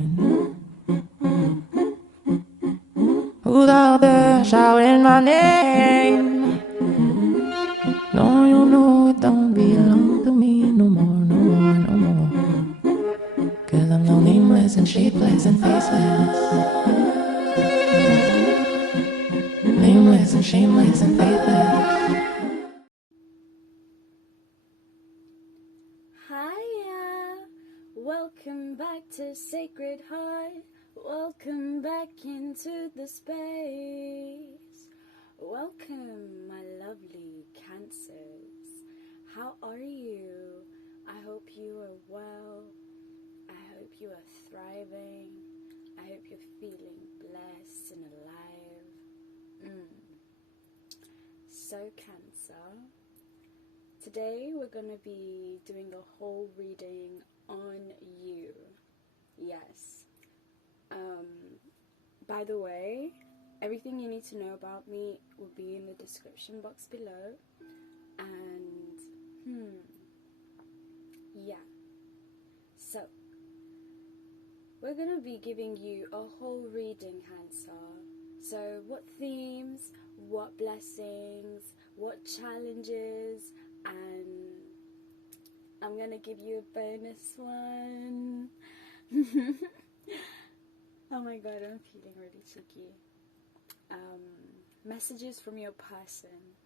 Who's out there shouting my name? No, you know it don't belong to me no more, no more, no more. 'Cause I'm no nameless and shapeless and faceless. Nameless and shameless and faithless. Hiya! Welcome back to Sacred Heart. Welcome back into the space. Welcome, my lovely Cancers. How are you? I hope you are well. I hope you are thriving. I hope you're feeling blessed and alive. So, Cancer. Today we're going to be doing a whole reading on you. Yes. By the way, everything you need to know about me will be in the description box below. And, yeah. So, we're going to be giving you a whole reading, Cancer. So, what themes, what blessings, what challenges, and I'm going to give you a bonus one. Oh my god, I'm feeling really cheeky. Messages from your person.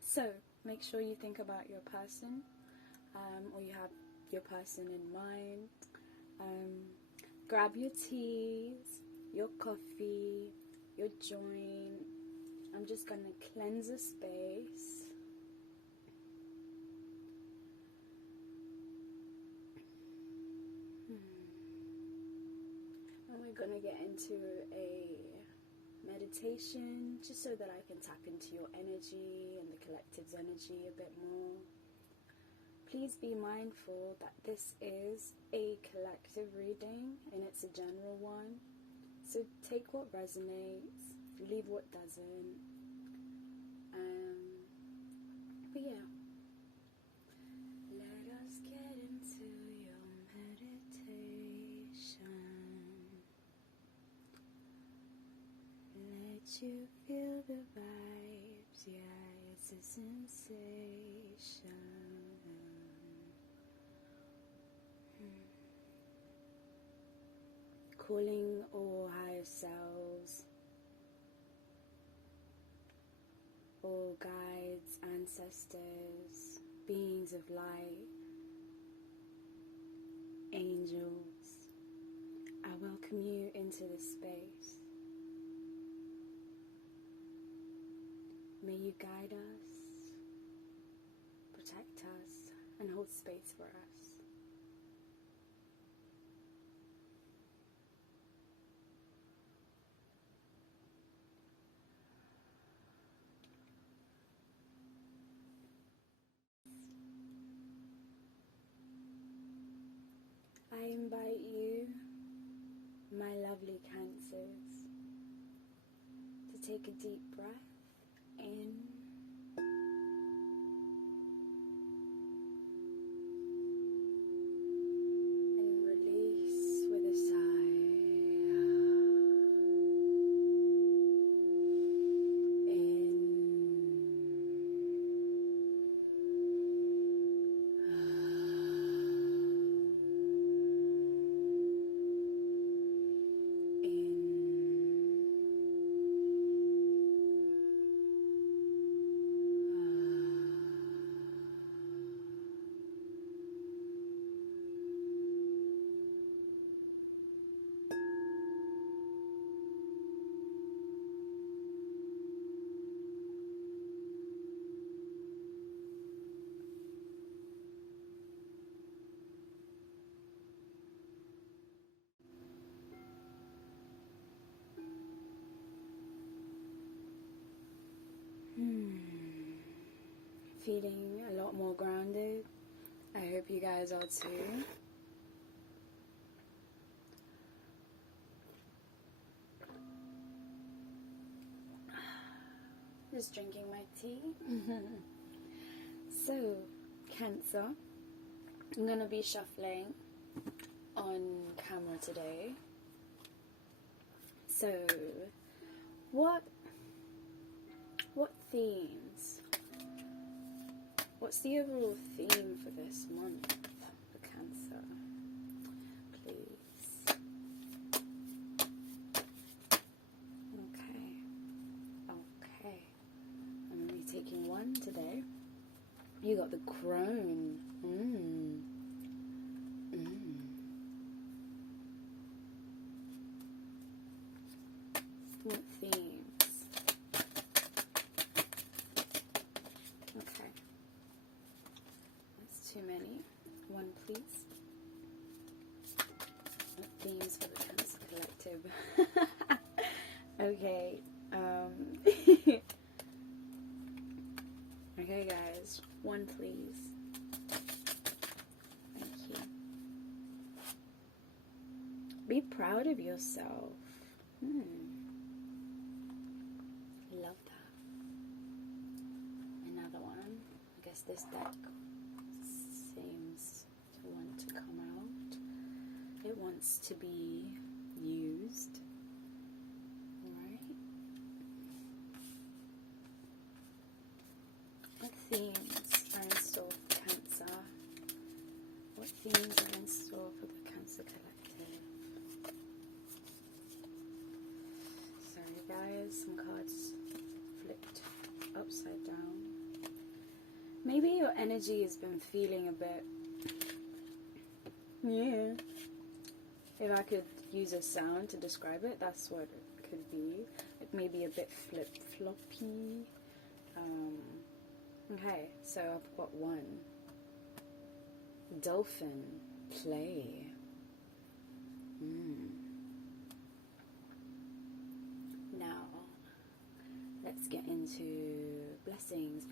So, make sure you think about your person, or you have your person in mind. Grab your teas, your coffee, your joint. I'm just going to cleanse the space. And we're going to get into a meditation just so that I can tap into your energy and the collective's energy a bit more. Please be mindful that this is a collective reading and it's a general one. So take what resonates, leave what doesn't. But yeah. Let us get into your meditation. Let you feel the vibes, yeah, it's a sensation. Calling all higher selves, all guides, ancestors, beings of light, angels, I welcome you into this space. May you guide us, protect us, and hold space for us. I invite you, my lovely Cancers, to take a deep breath in and release with a sigh. Feeling a lot more grounded. I hope you guys are too. Just drinking my tea. So, Cancer, I'm going to be shuffling on on camera today. So, what themes? What's the overall theme for this month for Cancer? Please. Okay. I'm only taking one today. You got the crone. What themes? Okay. That's too many. One, please. What themes for the Cancer Collective? Okay. Okay, guys. One, please. Thank you. Be proud of yourself. Love that. Another one. I guess this deck seems to want to come out. It wants to be used. Alright. What themes are in store for Cancer? What themes are in store for the Cancer Collective? Sorry guys, some cards flipped upside down. Maybe your energy has been feeling a bit, if I could use a sound to describe it, that's what it could be. It may be a bit flip-floppy. Okay, so I've got one. Dolphin play. Now, let's get into blessings.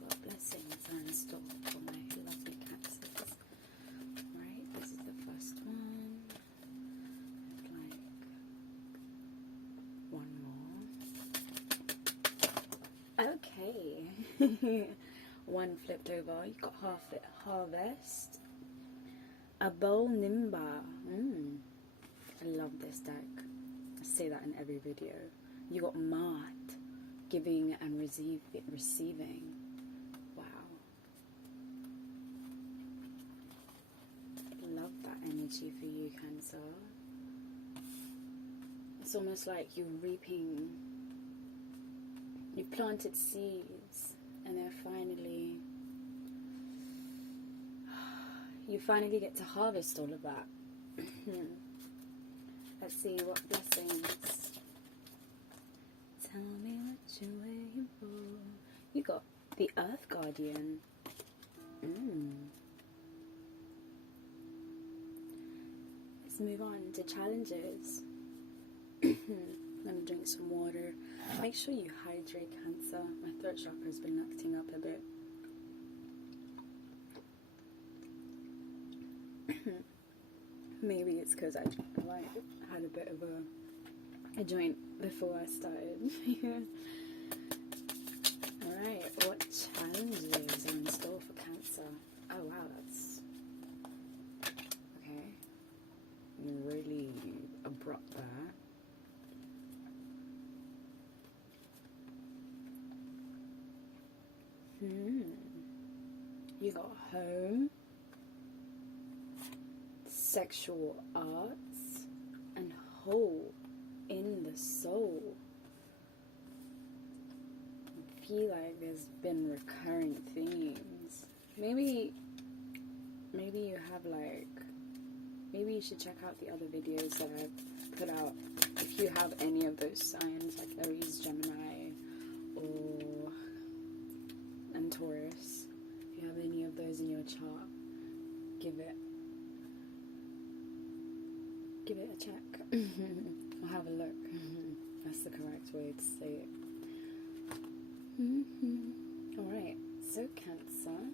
What blessings are in store for my lovely Cancers? Right, this is the first one. Like one more. Okay. One flipped over. You got half it. Harvest. A bowl nimba. I love this deck. I say that in every video. You got Mart. Giving and receiving. Wow. Love that energy for you, Cancer. It's almost like you're reaping. You've planted seeds and they're finally, you finally get to harvest all of that. Let's see what blessings. Tell me what you're waiting for. You got the Earth Guardian. Let's move on to challenges. Let me drink some water. Make sure you hydrate, Cancer. My throat chakra has been acting up a bit. Maybe it's because I had a bit of a joint before I started. Alright, what challenges are in store for Cancer? Oh wow, that's okay. Really abrupt there. You got home, sexual arts, and whole in the soul. I feel like there's been recurring themes. Maybe you have maybe you should check out the other videos that I've put out if you have any of those signs like Aries, Gemini, and Taurus. If you have any of those in your chart, give it a check. Or have a look. That's the correct way to say it. Alright, so Cancer.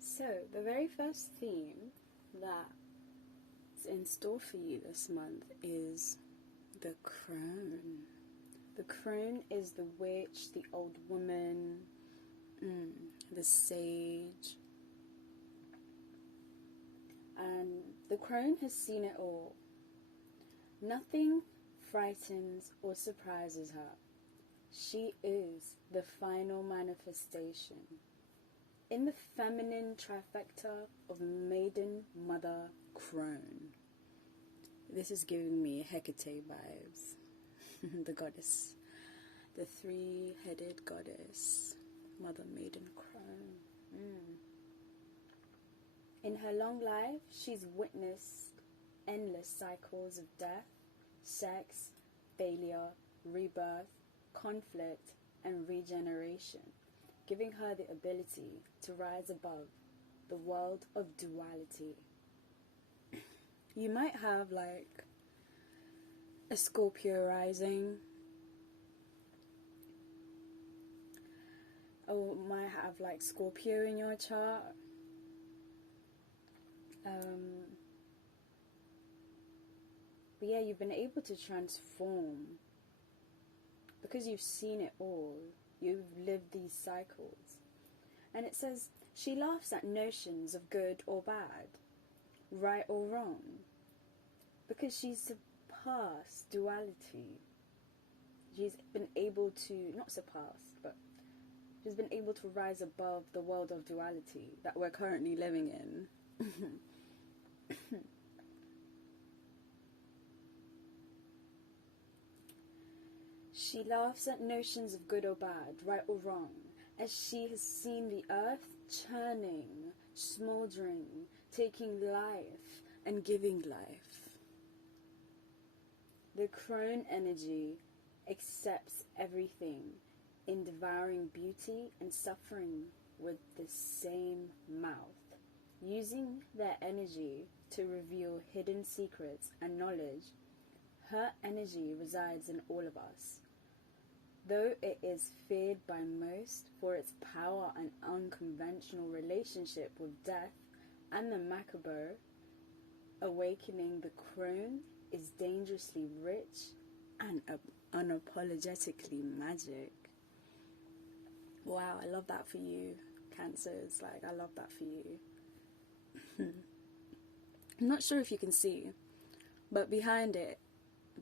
So, the very first theme that's in store for you this month is the crone. The crone is the witch, the old woman, the sage. And the crone has seen it all. Nothing frightens or surprises her. She is the final manifestation. In the feminine trifecta of maiden, mother, crone. This is giving me Hecate vibes. The goddess. The three-headed goddess. Mother, maiden, crone. In her long life, she's witnessed endless cycles of death, sex, failure, rebirth, conflict, and regeneration, giving her the ability to rise above the world of duality. You might have like a Scorpio rising, or might have like Scorpio in your chart. But yeah, you've been able to transform because you've seen it all. You've lived these cycles. And it says, she laughs at notions of good or bad, right or wrong, because she's surpassed duality. She's been able to, not surpassed, but she's been able to rise above the world of duality that we're currently living in. She laughs at notions of good or bad, right or wrong, as she has seen the earth churning, smouldering, taking life and giving life. The crone energy accepts everything in devouring beauty and suffering with the same mouth, using their energy to reveal hidden secrets and knowledge. Her energy resides in all of us. Though it is feared by most for its power and unconventional relationship with death and the macabre, awakening the crone is dangerously rich and unapologetically magic. Wow, I love that for you, Cancers. Like, I love that for you. I'm not sure if you can see, but behind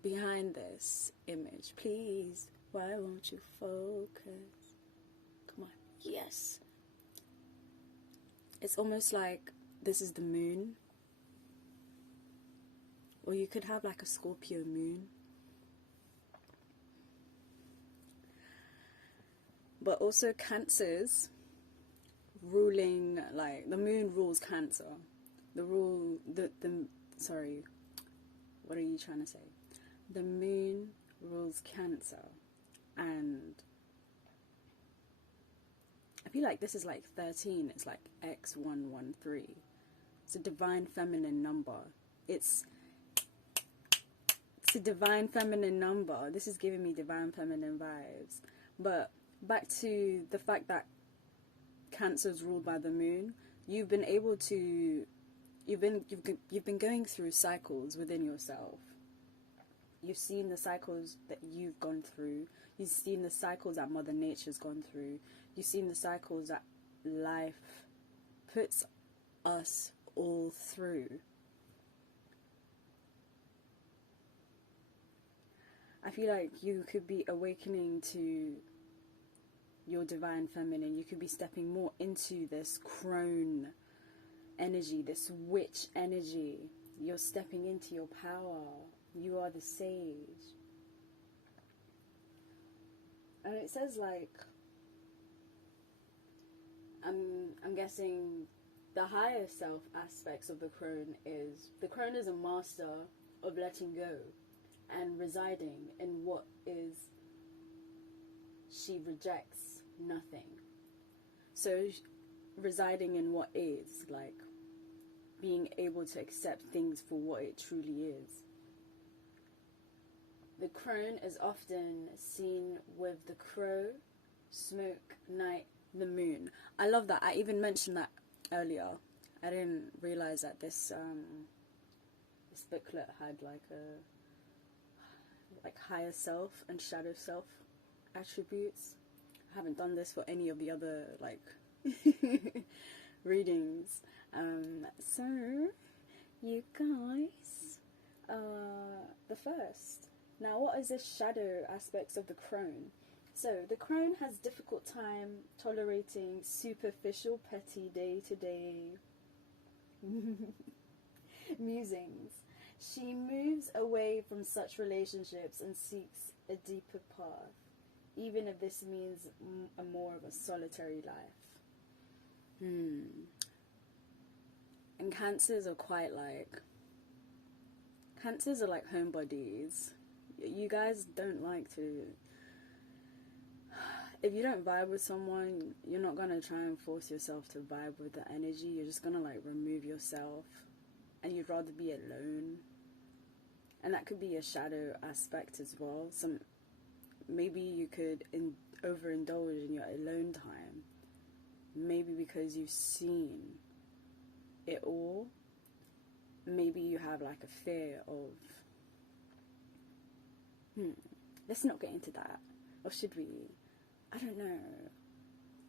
this image, please, why won't you focus? Come on, yes. It's almost like this is the moon, or you could have like a Scorpio moon. But also Cancers ruling, like the moon rules Cancer. Sorry, what are you trying to say? The moon rules Cancer, and I feel like this is like 13. It's like X113. It's a divine feminine number. It's a divine feminine number. This is giving me divine feminine vibes. But back to the fact that Cancer is ruled by the moon. You've been able to, you've been going through cycles within yourself. You've seen the cycles that you've gone through. You've seen the cycles that Mother Nature's gone through. You've seen the cycles that life puts us all through. I feel like you could be awakening to your divine feminine. You could be stepping more into this crone energy, this witch energy. You're stepping into your power. You are the sage. And it says like, I'm guessing the higher self aspects of the crone is a master of letting go and residing in what is. She rejects nothing. So residing in what is, like being able to accept things for what it truly is. The crone is often seen with the crow, smoke, night, the moon. I love that. I even mentioned that earlier. I didn't realize that this booklet had like like higher self and shadow self attributes. I haven't done this for any of the other like readings. So you guys are the first. Now, what is the shadow aspects of the crone? So the crone has difficult time tolerating superficial, petty, day-to-day musings. She moves away from such relationships and seeks a deeper path, even if this means a more of a solitary life. And Cancers are quite like... Cancers are like homebodies. You guys don't like to... If you don't vibe with someone, you're not going to try and force yourself to vibe with the energy. You're just going to like remove yourself. And you'd rather be alone. And that could be a shadow aspect as well. Maybe you could overindulge in your alone time. Maybe because you've seen it all. Maybe you have like a fear of... Let's not get into that. Or should we? I don't know.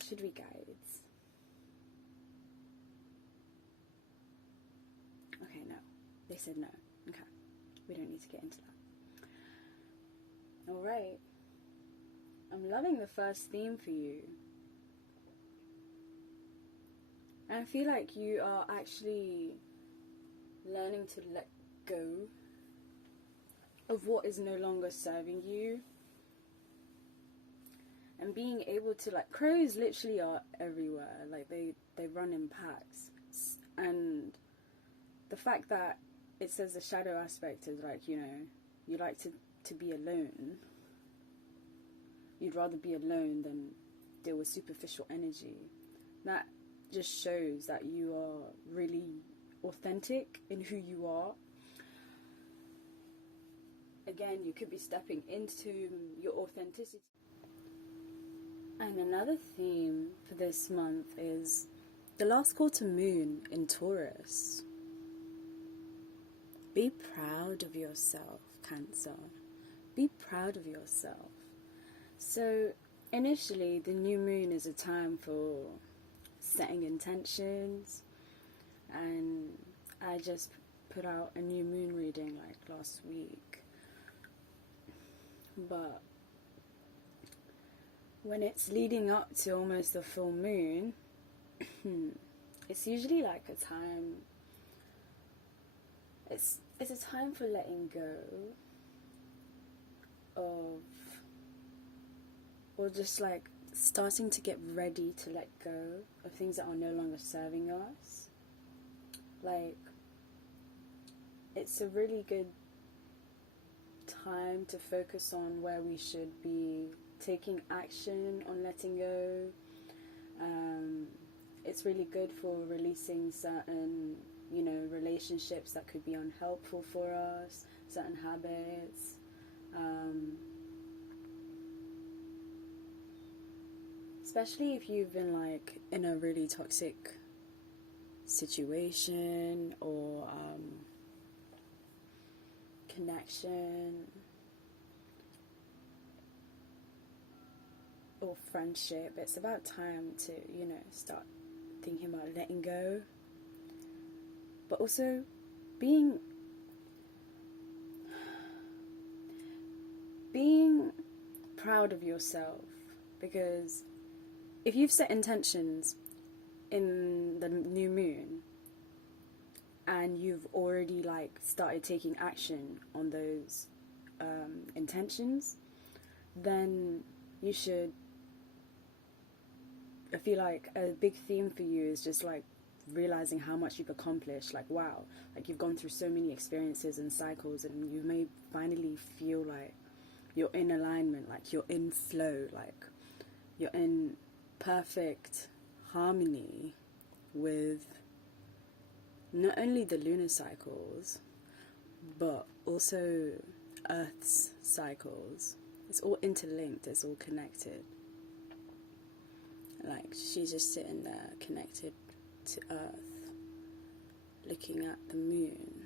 Should we, guys? Okay, no. They said no. Okay. We don't need to get into that. Alright. I'm loving the first theme for you. And I feel like you are actually learning to let go of what is no longer serving you. And being able to, like, crows literally are everywhere. Like, they run in packs. And the fact that it says the shadow aspect is like, you know, you like to be alone. You'd rather be alone than deal with superficial energy. That just shows that you are really authentic in who you are. Again, you could be stepping into your authenticity. And another theme for this month is the last quarter moon in Taurus. Be proud of yourself, Cancer. Be proud of yourself. So initially, the new moon is a time for setting intentions, and I just put out a new moon reading like last week. But when it's leading up to almost the full moon, it's usually like a time, it's a time for letting go of, or just like starting to get ready to let go of things that are no longer serving us. Like, it's a really good time to focus on where we should be taking action on letting go. It's really good for releasing certain, you know, relationships that could be unhelpful for us, certain habits. Especially if you've been like in a really toxic situation or connection or friendship. It's about time to, you know, start thinking about letting go, but also being proud of yourself, because if you've set intentions in the new moon and you've already like started taking action on those intentions, then you should, I feel like a big theme for you is just like realizing how much you've accomplished. Like, wow, like you've gone through so many experiences and cycles, and you may finally feel like you're in alignment, like you're in flow, like you're in perfect harmony with not only the lunar cycles but also Earth's cycles. It's all interlinked, it's all connected. Like, she's just sitting there connected to Earth, looking at the moon,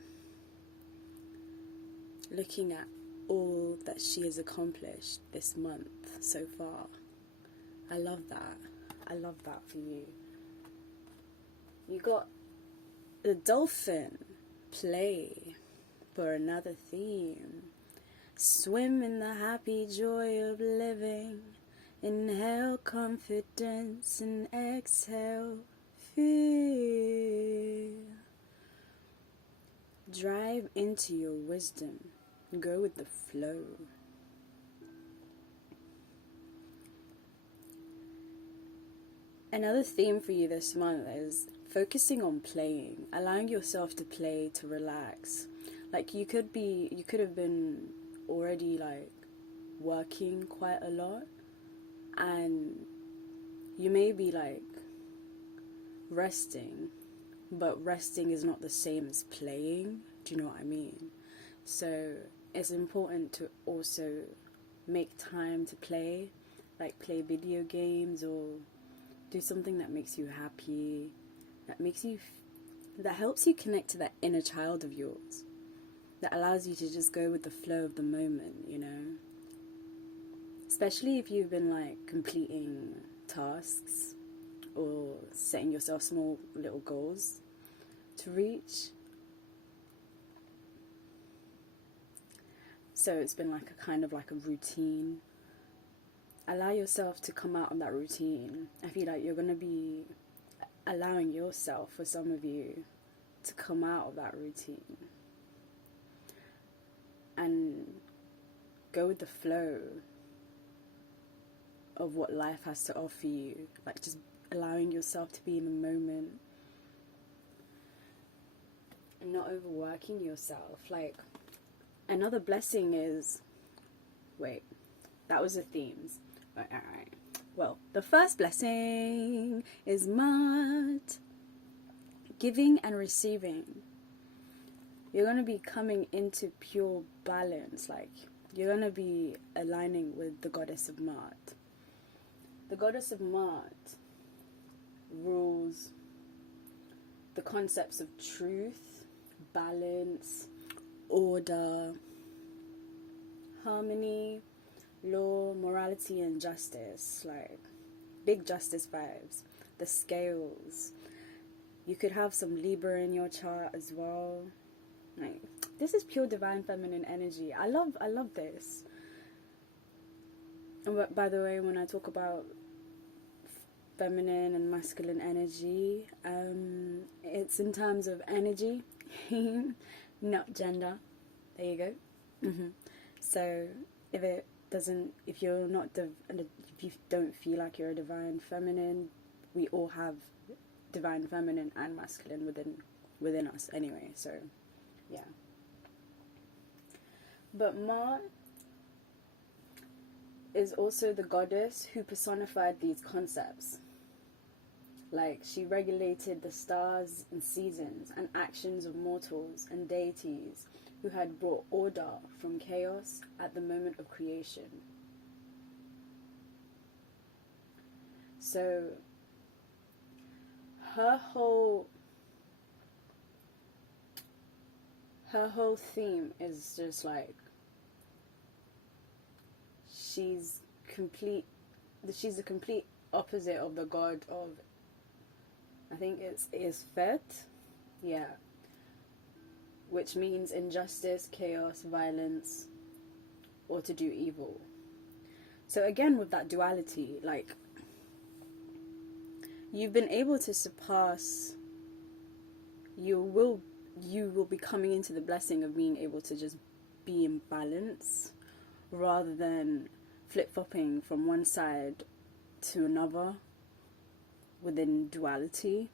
looking at all that she has accomplished this month so far. I love that. I love that for you. You got the dolphin, play, for another theme. Swim in the happy joy of living. Inhale confidence and exhale fear. Drive into your wisdom. Go with the flow. Another theme for you this month is focusing on playing, allowing yourself to play, to relax. Like you could have been already like working quite a lot, and you may be like resting, but resting is not the same as playing. Do you know what I mean? So it's important to also make time to play, like play video games or do something that makes you happy, that helps you connect to that inner child of yours, that allows you to just go with the flow of the moment, you know? Especially if you've been like completing tasks or setting yourself small little goals to reach. So it's been like a kind of like a routine. Allow yourself to come out of that routine. I feel like you're going to be allowing yourself, for some of you, to come out of that routine and go with the flow of what life has to offer you. Like just allowing yourself to be in the moment and not overworking yourself. Like another blessing is, wait, that was the themes. Alright. Well, the first blessing is mud. Giving and receiving. You're going to be coming into pure balance. Like, you're going to be aligning with the goddess of Mart. The goddess of Mart rules the concepts of truth, balance, order, harmony, law, morality, and justice. Like big justice vibes. The scales. You could have some Libra in your chart as well. Like this is pure divine feminine energy. I love this. And by the way, when I talk about feminine and masculine energy, it's in terms of energy, not gender. There you go. So if you don't feel like you're a divine feminine, we all have divine feminine and masculine within us anyway. So yeah. But Ma is also the goddess who personified these concepts. Like she regulated the stars and seasons and actions of mortals and deities who had brought order from chaos at the moment of creation. So her whole theme is just like she's the complete opposite of the god of, I think it's Fet, yeah, which means injustice, chaos, violence, or to do evil. So again, with that duality, like you've been able to surpass, you will be coming into the blessing of being able to just be in balance rather than flip-flopping from one side to another within duality.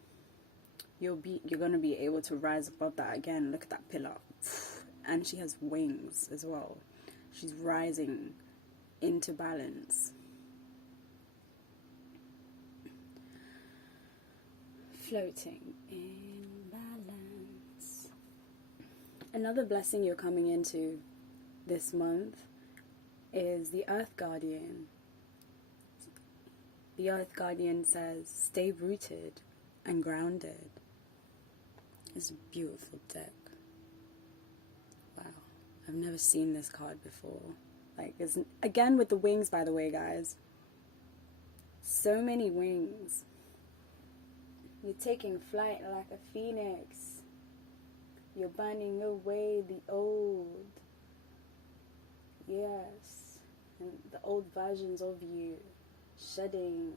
You're going to be able to rise above that. Again, look at that pillar, and she has wings as well. She's rising into balance, floating in balance. Another blessing you're coming into this month is the Earth Guardian. The Earth Guardian says, stay rooted and grounded. It's a beautiful deck. Wow, I've never seen this card before. Like, it's, again, with the wings, by the way, guys. So many wings. You're taking flight like a phoenix. You're burning away the old. Yes. And the old versions of you. Shedding.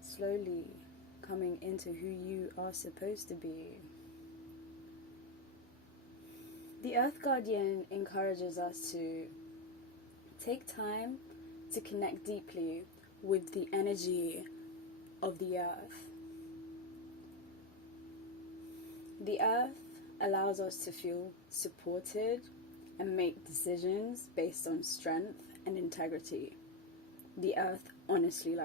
Slowly coming into who you are supposed to be. The Earth Guardian encourages us to take time to connect deeply with the energy of the Earth. The Earth allows us to feel supported and make decisions based on strength and integrity. The Earth honestly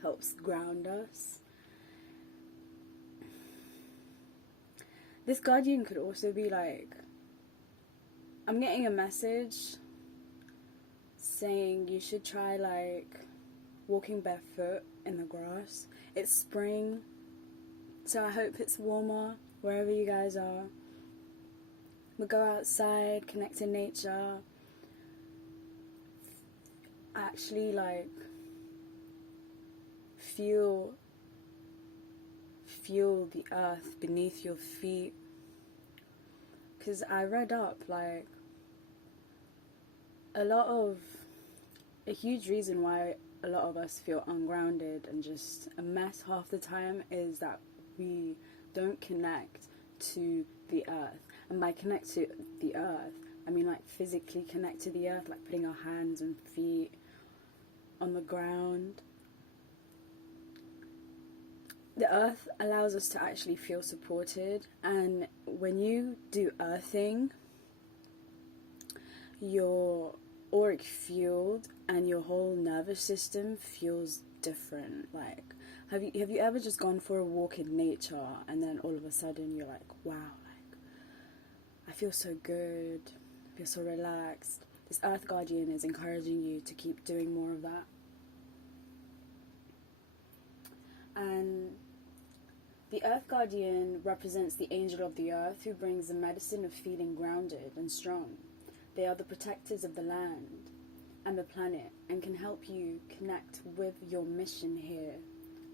helps ground us. This guardian could also be I'm getting a message saying you should try walking barefoot in the grass. It's spring, so I hope it's warmer wherever you guys are. We'll go outside, connect to nature. Actually feel the earth beneath your feet. Because I read up a huge reason why a lot of us feel ungrounded and just a mess half the time is that we don't connect to the earth. And by connect to the earth, I mean physically connect to the earth, putting our hands and feet on the ground. The earth allows us to actually feel supported, and when you do earthing, your auric field and your whole nervous system feels different. Have you ever just gone for a walk in nature and then all of a sudden you're wow, I feel so good, I feel so relaxed. This Earth Guardian is encouraging you to keep doing more of that. And the Earth Guardian represents the angel of the earth who brings the medicine of feeling grounded and strong. They are the protectors of the land and the planet and can help you connect with your mission here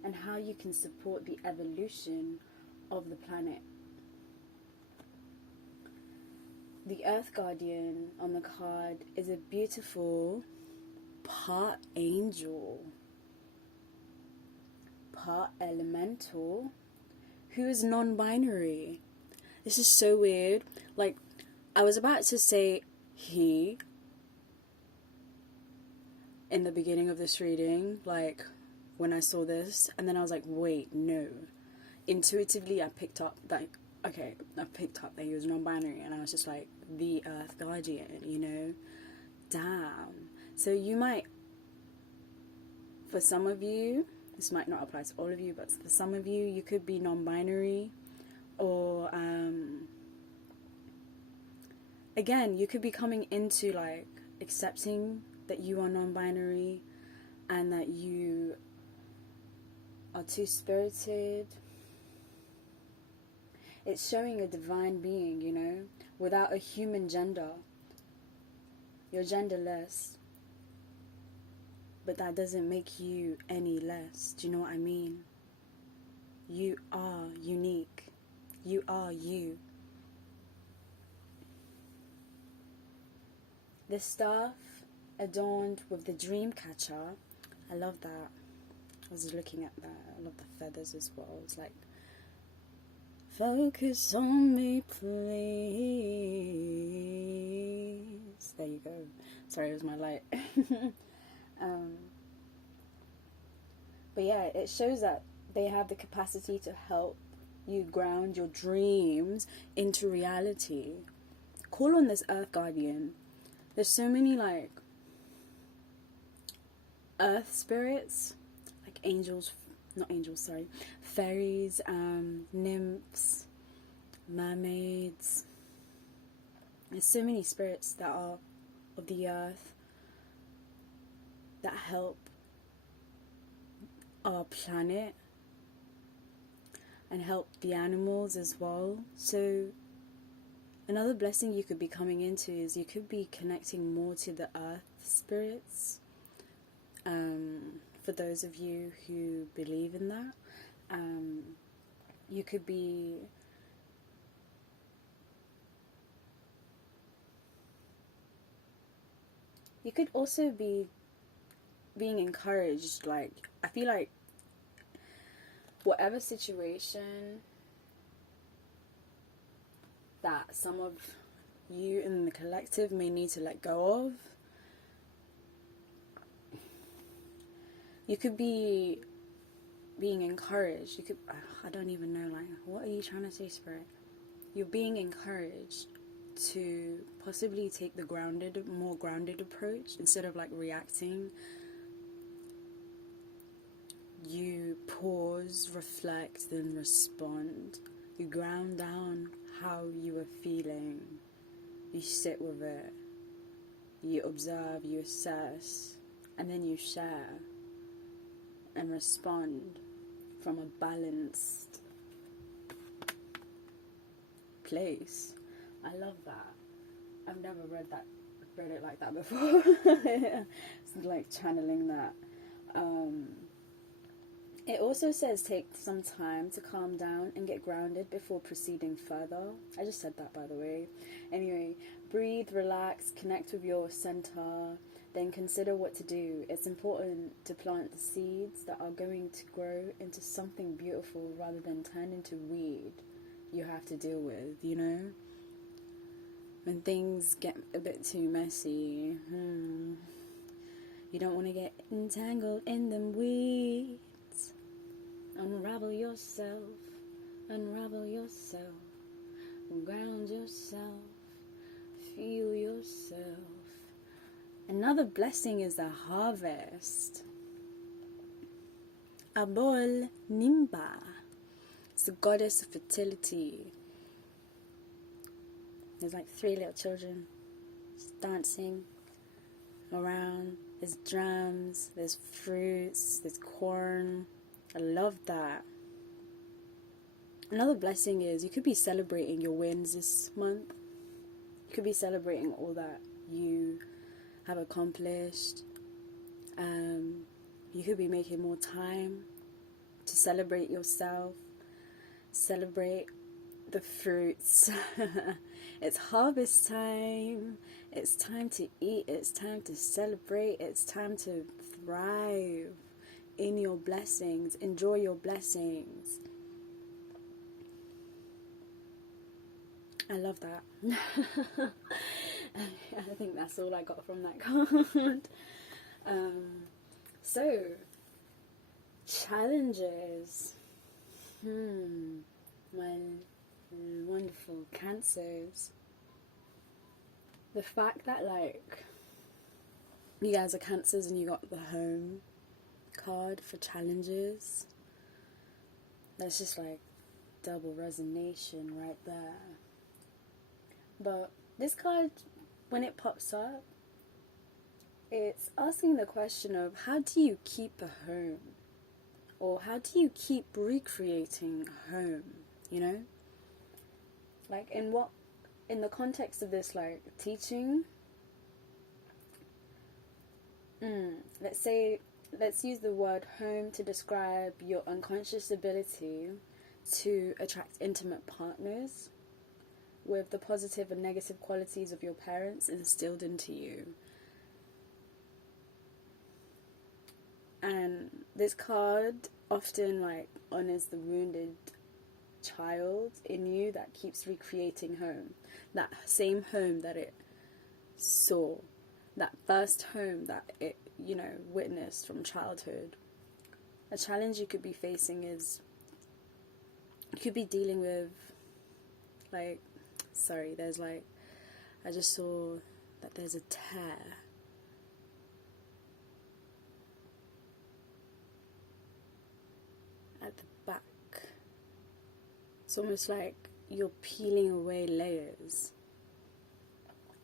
and how you can support the evolution of the planet. The Earth Guardian on the card is a beautiful part angel, part elemental, who is non-binary. This is so weird. I was about to say he in the beginning of this reading, when I saw this, and then I was wait, no. Intuitively, I picked up that he was non-binary, and I was just the Earth Guardian, Damn. So you might, for some of you, this might not apply to all of you, but for some of you, you could be non-binary, or again, you could be coming into accepting that you are non-binary and that you are two-spirited. It's showing a divine being, without a human gender. You're genderless, but that doesn't make you any less. Do you know what I mean? You are unique. You are you. The staff adorned with the dream catcher. I love that. I was looking at that. I love the feathers as well. It's focus on me, please. There you go. Sorry, it was my light. But yeah, it shows that they have the capacity to help you ground your dreams into reality. Call on this Earth Guardian. There's so many earth spirits, fairies, nymphs, mermaids. There's so many spirits that are of the earth that help our planet and help the animals as well. So Another blessing you could be coming into is you could be connecting more to the earth spirits. For those of you who believe in that, you could be also be being encouraged. Like, I feel like whatever situation that some of you in the collective may need to let go of, you could be being encouraged. You could, I don't even know, like, what are you trying to say, Spirit? You're being encouraged to possibly take the more grounded approach. Instead of like reacting, you pause, reflect, then respond. You ground down how you are feeling. You sit with it. You observe, you assess, and then you share and respond from a balanced place. I love that. I've never read it like that before. It's like channeling that. It also says take some time to calm down and get grounded before proceeding further. I just said that, by the way. Anyway, breathe, relax, connect with your center, then consider what to do. It's important to plant the seeds that are going to grow into something beautiful rather than turn into weed you have to deal with, you know? When things get a bit too messy, you don't want to get entangled in them weeds. Unravel yourself, ground yourself, feel yourself. Another blessing is the harvest. Abol Nimba. It's the goddess of fertility. There's like 3 little children just dancing around. There's drums, there's fruits, there's corn. I love that. Another blessing is you could be celebrating your wins this month. You could be celebrating all that you have accomplished. You could be making more time to celebrate yourself, celebrate the fruits. It's harvest time. It's time to eat. It's time to celebrate. It's time to thrive in your blessings. Enjoy your blessings. I love that. I think that's all I got from that card. So, challenges. My wonderful Cancers. The fact that, like, you guys are Cancers and you got the home card for challenges, that's just like double resonance right there. But this card, when it pops up, it's asking the question of how do you keep a home? Or how do you keep recreating a home, you know? Like, in the context of this, like, teaching, let's use the word home to describe your unconscious ability to attract intimate partners with the positive and negative qualities of your parents instilled into you. And this card often, like, honors the wounded child in you that keeps recreating home. That same home that it saw. That first home that it, you know, witnessed from childhood. A challenge you could be facing is, you could be dealing with, like, there's like, I just saw that there's a tear. At the back. It's almost like you're peeling away layers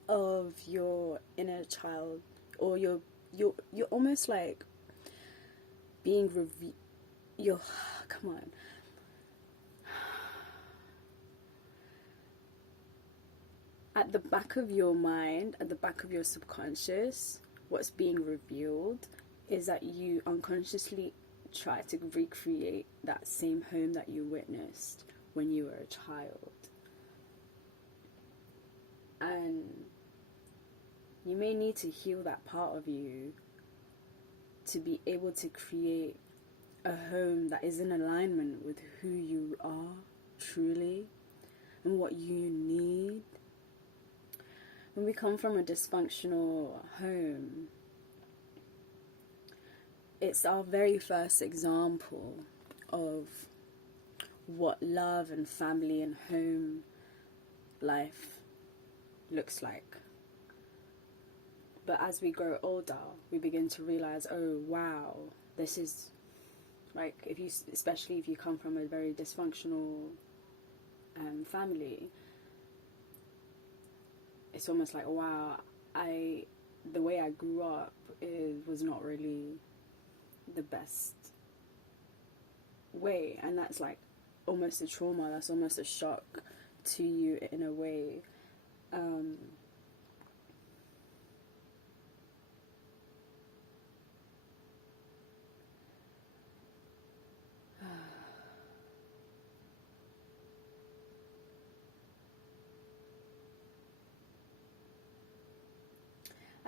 of your inner child, or you're almost like being come on. at the back of your mind, at the back of your subconscious, what's being revealed is that you unconsciously try to recreate that same home that you witnessed when you were a child. And you may need to heal that part of you to be able to create a home that is in alignment with who you are truly and what you need. When we come from a dysfunctional home, it's our very first example of what love and family and home life looks like. But as we grow older, we begin to realize, oh wow, this is like, especially if you come from a very dysfunctional family, it's almost like, wow, the way I grew up was not really the best way, and that's like almost a trauma, that's almost a shock to you in a way.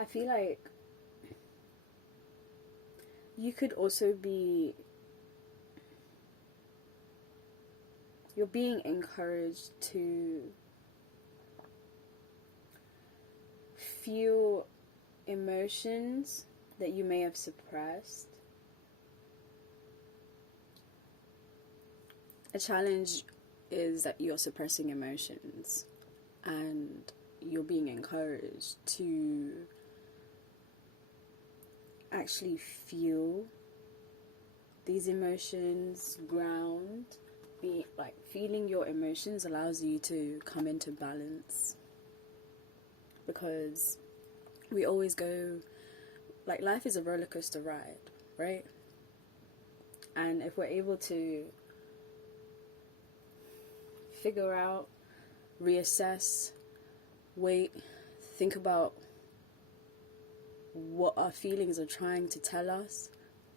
I feel like you could also be, you're being encouraged to feel emotions that you may have suppressed. A challenge is that you're suppressing emotions, and you're being encouraged to actually feel these emotions, ground. Feeling your emotions allows you to come into balance, because we always go, like, life is a roller coaster ride, right? And if we're able to figure out, reassess, wait, think about what our feelings are trying to tell us,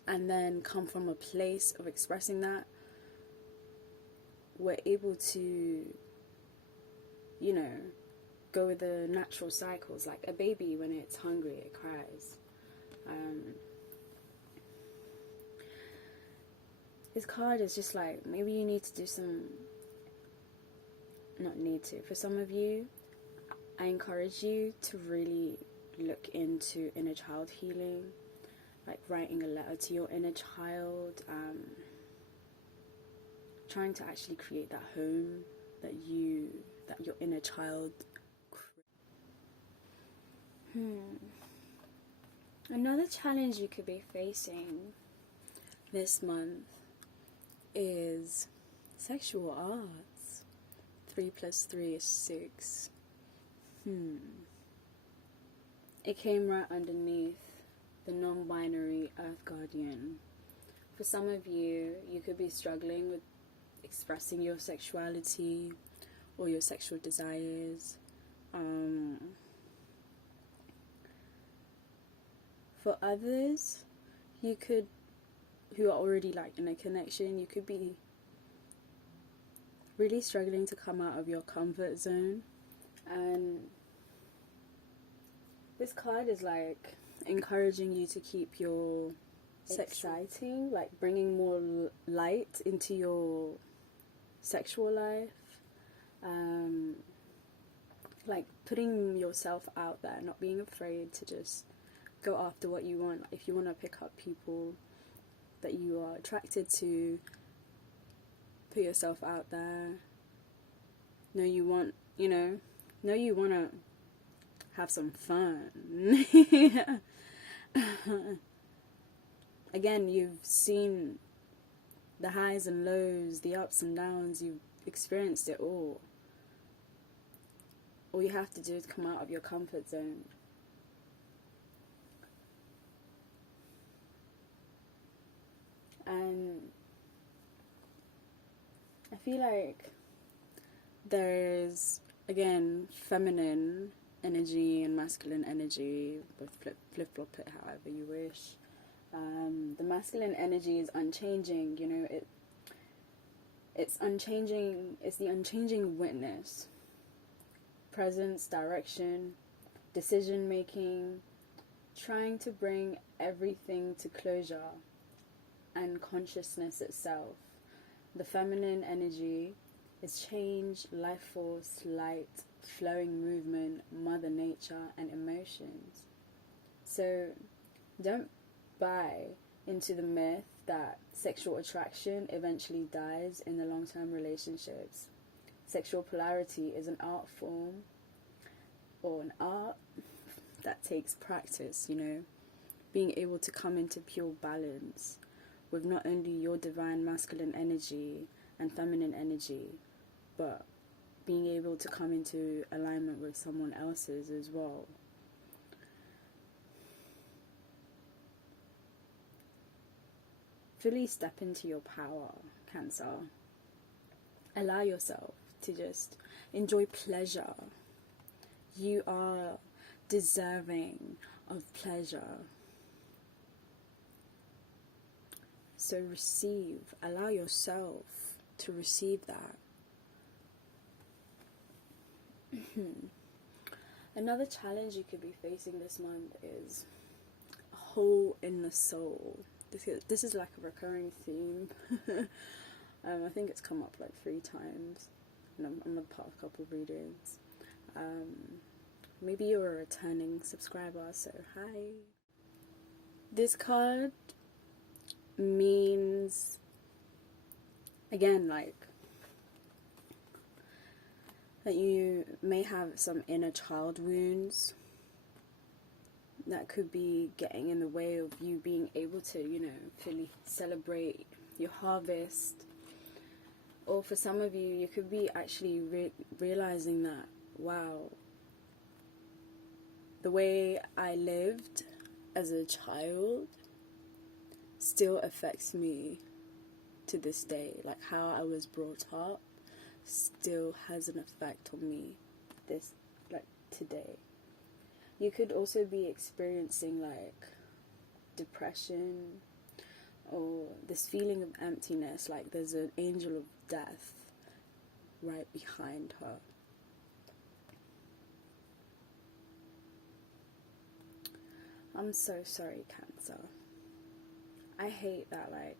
and then come from a place of expressing that, we're able to, go with the natural cycles. Like a baby, when it's hungry, it cries. This card is just like, maybe you need to do some, not need to, for some of you, I encourage you to really look into inner child healing, like writing a letter to your inner child, trying to actually create that home that your inner child Another challenge you could be facing this month is sexual arts. 3 + 3 is 6. It came right underneath the non-binary Earth Guardian. For some of you, you could be struggling with expressing your sexuality or your sexual desires. For others, who are already like in a connection, you could be really struggling to come out of your comfort zone. And this card is like encouraging you to keep your exciting, like bringing more light into your sexual life, like putting yourself out there, not being afraid to just go after what you want. If you want to pick up people that you are attracted to, put yourself out there. Know you want to have some fun. Again, you've seen the highs and lows, the ups and downs, you've experienced it all. All you have to do is come out of your comfort zone. And I feel like there's again, feminine energy and masculine energy, both flip-flop it however you wish. The masculine energy is unchanging, you know, it's unchanging, it's the unchanging witness. Presence, direction, decision making, trying to bring everything to closure, and consciousness itself. The feminine energy is change, life force, light, flowing movement, mother nature, and emotions. So don't buy into the myth that sexual attraction eventually dies in the long-term relationships. Sexual polarity is an art form, or an art that takes practice, you know, being able to come into pure balance with not only your divine masculine energy and feminine energy, but being able to come into alignment with someone else's as well. Fully step into your power, Cancer. Allow yourself to just enjoy pleasure. You are deserving of pleasure. So receive, allow yourself to receive that. Another challenge you could be facing this month is a hole in the soul. This is like a recurring theme. I think it's come up like 3 times, and I'm a part of a couple of readings. Maybe you're a returning subscriber, so hi. This card means, again, like, that you may have some inner child wounds that could be getting in the way of you being able to, you know, fully celebrate your harvest. Or for some of you, you could be actually realizing that, wow, the way I lived as a child still affects me to this day. Like, how I was brought up still has an effect on me today. You could also be experiencing like depression or this feeling of emptiness, like there's an angel of death right behind her. I'm so sorry, Cancer. I hate that, like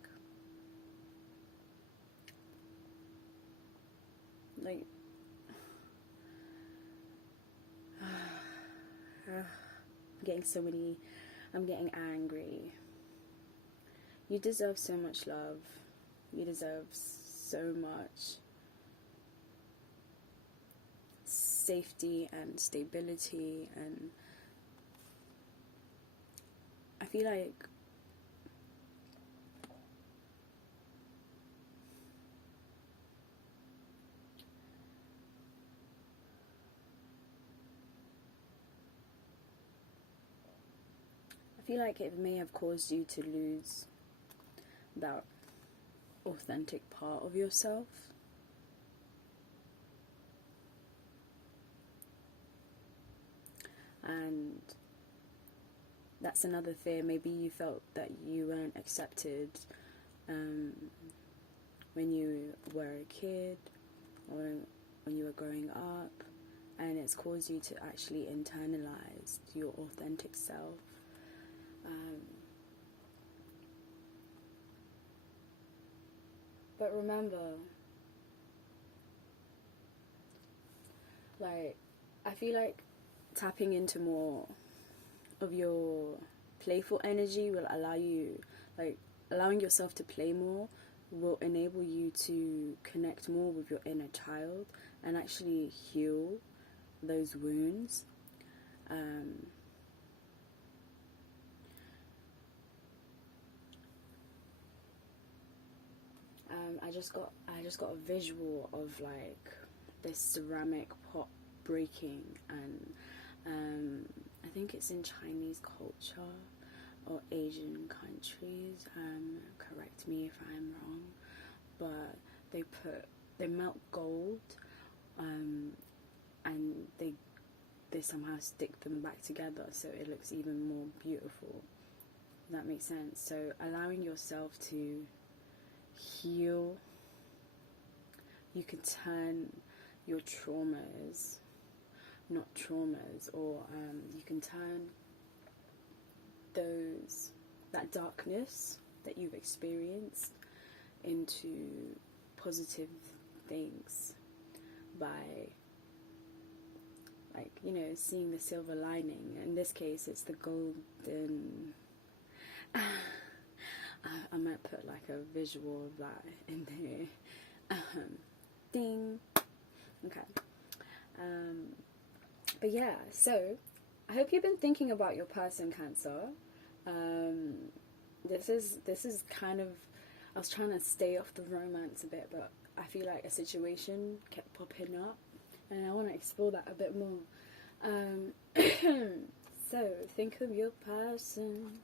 I'm getting angry. You deserve so much love. You deserve so much safety and stability, and I feel like it may have caused you to lose that authentic part of yourself. And that's another fear. Maybe you felt that you weren't accepted when you were a kid or when you were growing up, and it's caused you to actually internalize your authentic self. But remember, like, I feel like tapping into more of your playful energy will allow you, like, allowing yourself to play more will enable you to connect more with your inner child and actually heal those wounds. I just got a visual of like this ceramic pot breaking, and I think it's in Chinese culture or Asian countries. Correct me if I'm wrong, but they melt gold and they somehow stick them back together so it looks even more beautiful. Does that make sense? So allowing yourself to heal. You can turn your traumas, not traumas, or you can turn that darkness that you've experienced into positive things by, like, you know, seeing the silver lining. In this case, it's the golden. I might put like a visual of that in there. Ding. Okay. But yeah, so I hope you've been thinking about your person, Cancer. This is kind of, I was trying to stay off the romance a bit, but I feel like a situation kept popping up and I want to explore that a bit more. So think of your person.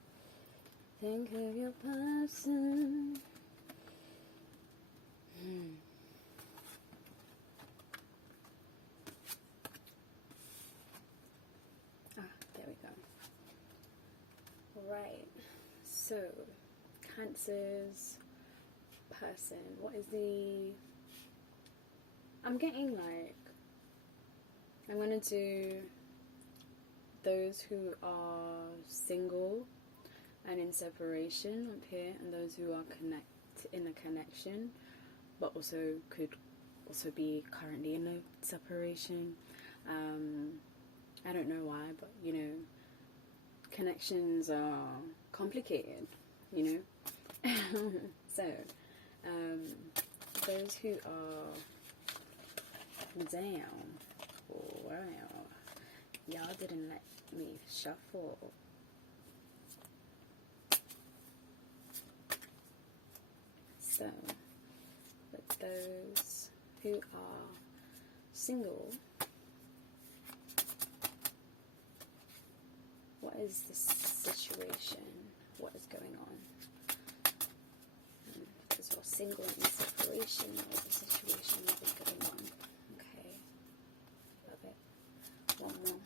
Think of your person. There we go. Right. So, Cancer's person. What is the... I'm getting like... I'm going to do those who are single and in separation up here, and those who are in a connection, but also could also be currently in a separation. I don't know why, but you know, connections are complicated, you know. So, those who are down, wow, y'all didn't let me shuffle. So, but those who are single, what is the situation? What is going on? Because you're single and in separation, what is the situation? What is going on? Okay, love it. One more.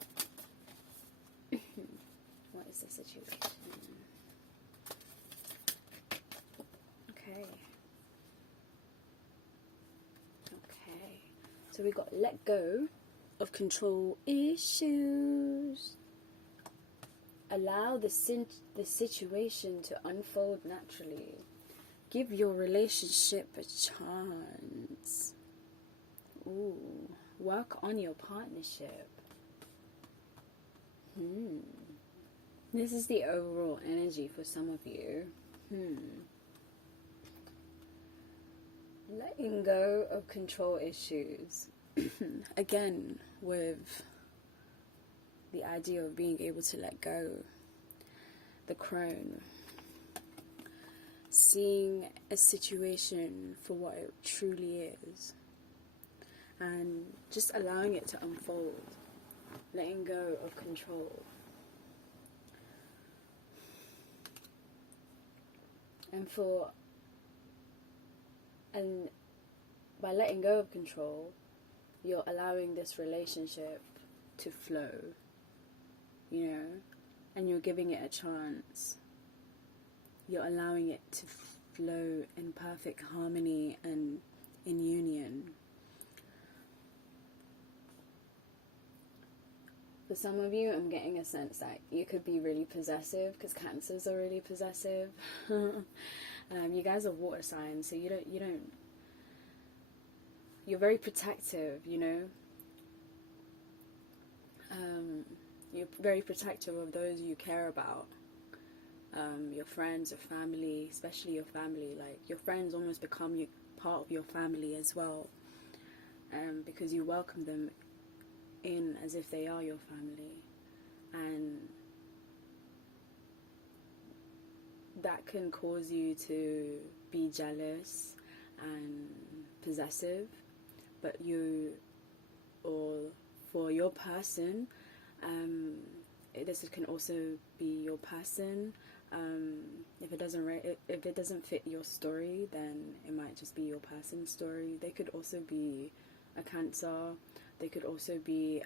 What is the situation? Okay. So we got let go of control issues. Allow the situation to unfold naturally. Give your relationship a chance. Ooh, work on your partnership. This is the overall energy for some of you. Letting go of control issues. Again, with the idea of being able to let go. The crone. Seeing a situation for what it truly is. And just allowing it to unfold. Letting go of control. And by letting go of control, you're allowing this relationship to flow, you know, and you're giving it a chance. You're allowing it to flow in perfect harmony and in union. For some of you, I'm getting a sense that you could be really possessive, because Cancers are really possessive. You guys are water signs, so you're very protective, you know. You're very protective of those you care about. Your friends, your family, especially your family. Like, your friends almost become part of your family as well, because you welcome them in as if they are your family. And that can cause you to be jealous and possessive, but for your person, this can also be your person. If it doesn't fit your story, then it might just be your person's story. They could also be a Cancer. They could also be,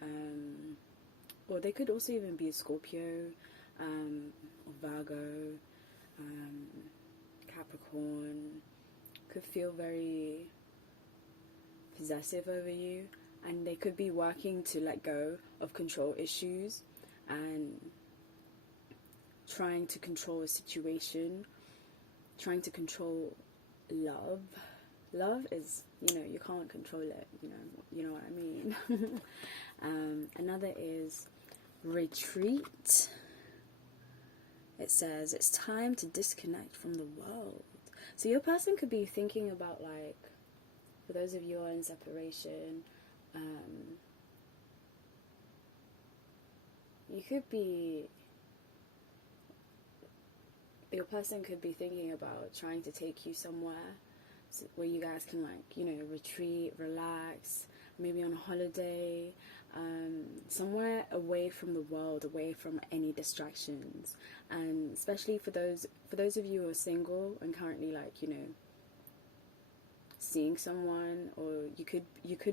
or they could also even be a Scorpio, or Virgo, Capricorn. Could feel very possessive over you, and they could be working to let go of control issues and trying to control a situation, trying to control love. Love is, you can't control it, you know what I mean. Another is retreat. It says it's time to disconnect from the world. So your person could be thinking about, like, for those of you who are in separation, your person could be thinking about trying to take you somewhere where you guys can, like, retreat, relax, maybe on a holiday, somewhere away from the world, away from any distractions. And especially for those of you who are single and currently, like, seeing someone, or you could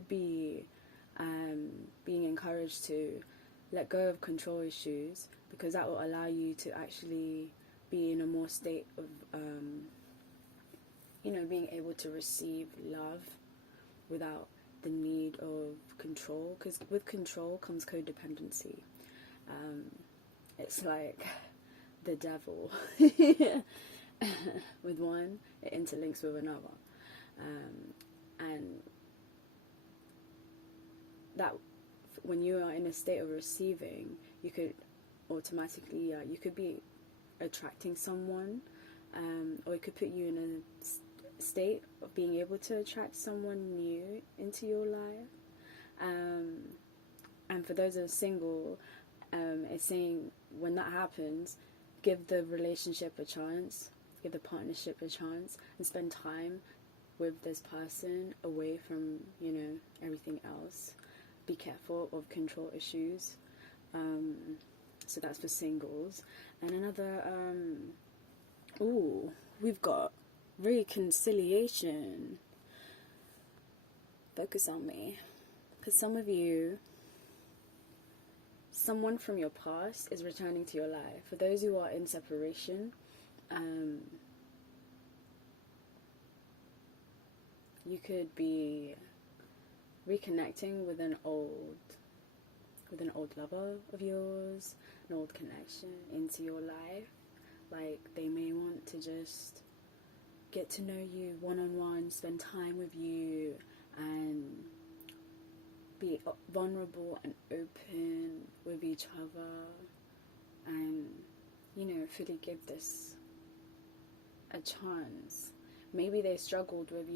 be being encouraged to let go of control issues, because that will allow you to actually be in a more state of being able to receive love without the need of control, because with control comes codependency. It's like the devil. With one, it interlinks with another, and that when you are in a state of receiving, you could automatically you could be attracting someone, or it could put you in a state of being able to attract someone new into your life. And for those that are single, it's saying when that happens, give the relationship a chance, give the partnership a chance, and spend time with this person away from everything else. Be careful of control issues. So that's for singles. And another, we've got reconciliation. Focus on me. Because some of you, someone from your past is returning to your life. For those who are in separation, you could be reconnecting with an old lover of yours, an old connection into your life. Like, they may want to just get to know you one-on-one, spend time with you, and be vulnerable and open with each other, and fully give this a chance. Maybe they struggled with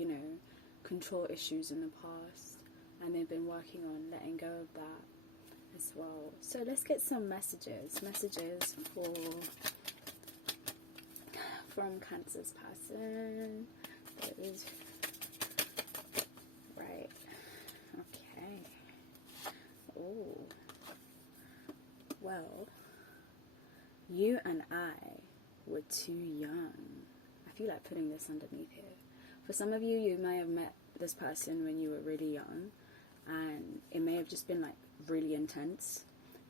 control issues in the past, and they've been working on letting go of that as well. So let's get some messages from Cancer's person. Right. Okay. Oh. Well, you and I were too young. I feel like putting this underneath here. For some of you, you may have met this person when you were really young, and it may have just been like really intense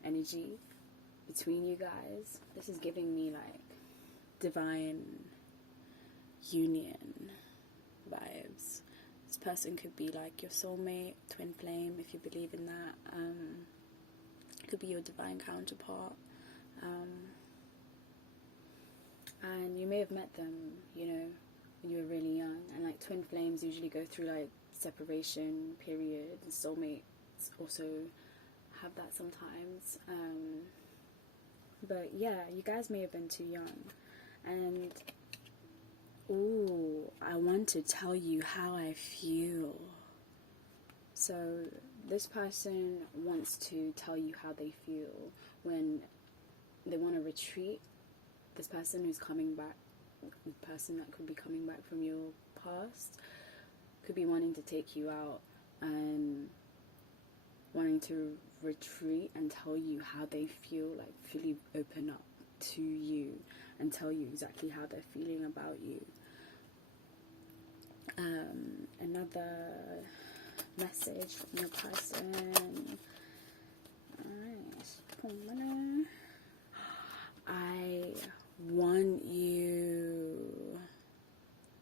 energy between you guys. This is giving me like divine union vibes. This person could be like your soulmate, twin flame, if you believe in that. Could be your divine counterpart. And you may have met them, when you were really young. And like twin flames usually go through like separation period, and soulmates also have that sometimes. But yeah, you guys may have been too young. And I want to tell you how I feel. So this person wants to tell you how they feel when they want to retreat. This person who's coming back, the person that could be coming back from your past, could be wanting to take you out and wanting to retreat and tell you how they feel, like fully open up to you and tell you exactly how they're feeling about you. Another message from your person. Alright. I want you.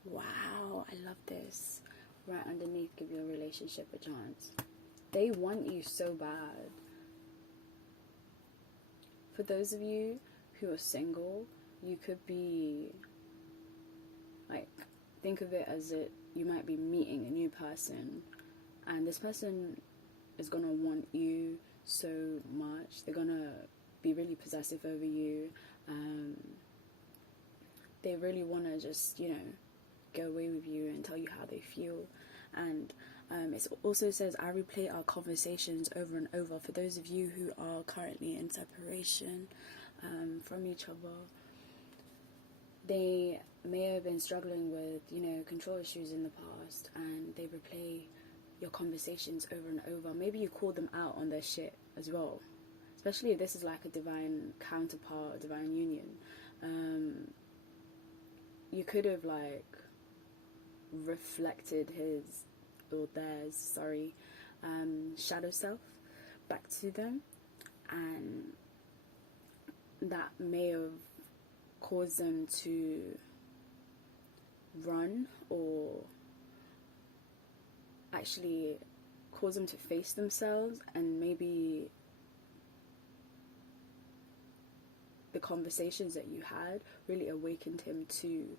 Wow, I love this. Right underneath, give your relationship a chance. They want you so bad. For those of you who are single, you could be, like, think of it as you might be meeting a new person, and this person is gonna want you so much. They're gonna be really possessive over you. They really want to just, go away with you and tell you how they feel. And it also says, I replay our conversations over and over. For those of you who are currently in separation from each other, they may have been struggling with, control issues in the past, and they replay your conversations over and over. Maybe you call them out on their shit as well, especially if this is like a divine counterpart, a divine union. You could have, like, reflected theirs shadow self back to them, and that may have caused them to run, or actually cause them to face themselves. And maybe the conversations that you had really awakened him to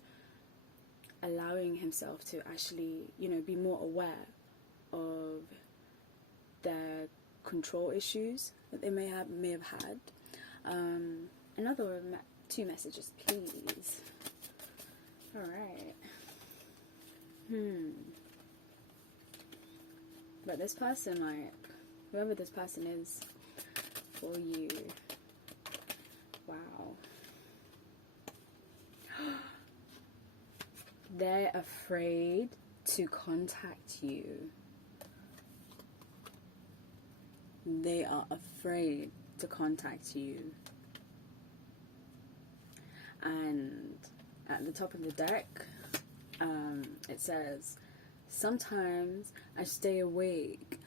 allowing himself to actually, be more aware of their control issues that they may have had. Another two messages, please. All right. But this person, like, whoever this person is for you, wow. They're afraid to contact you. They are afraid to contact you. And at the top of the deck, it says, sometimes I stay awake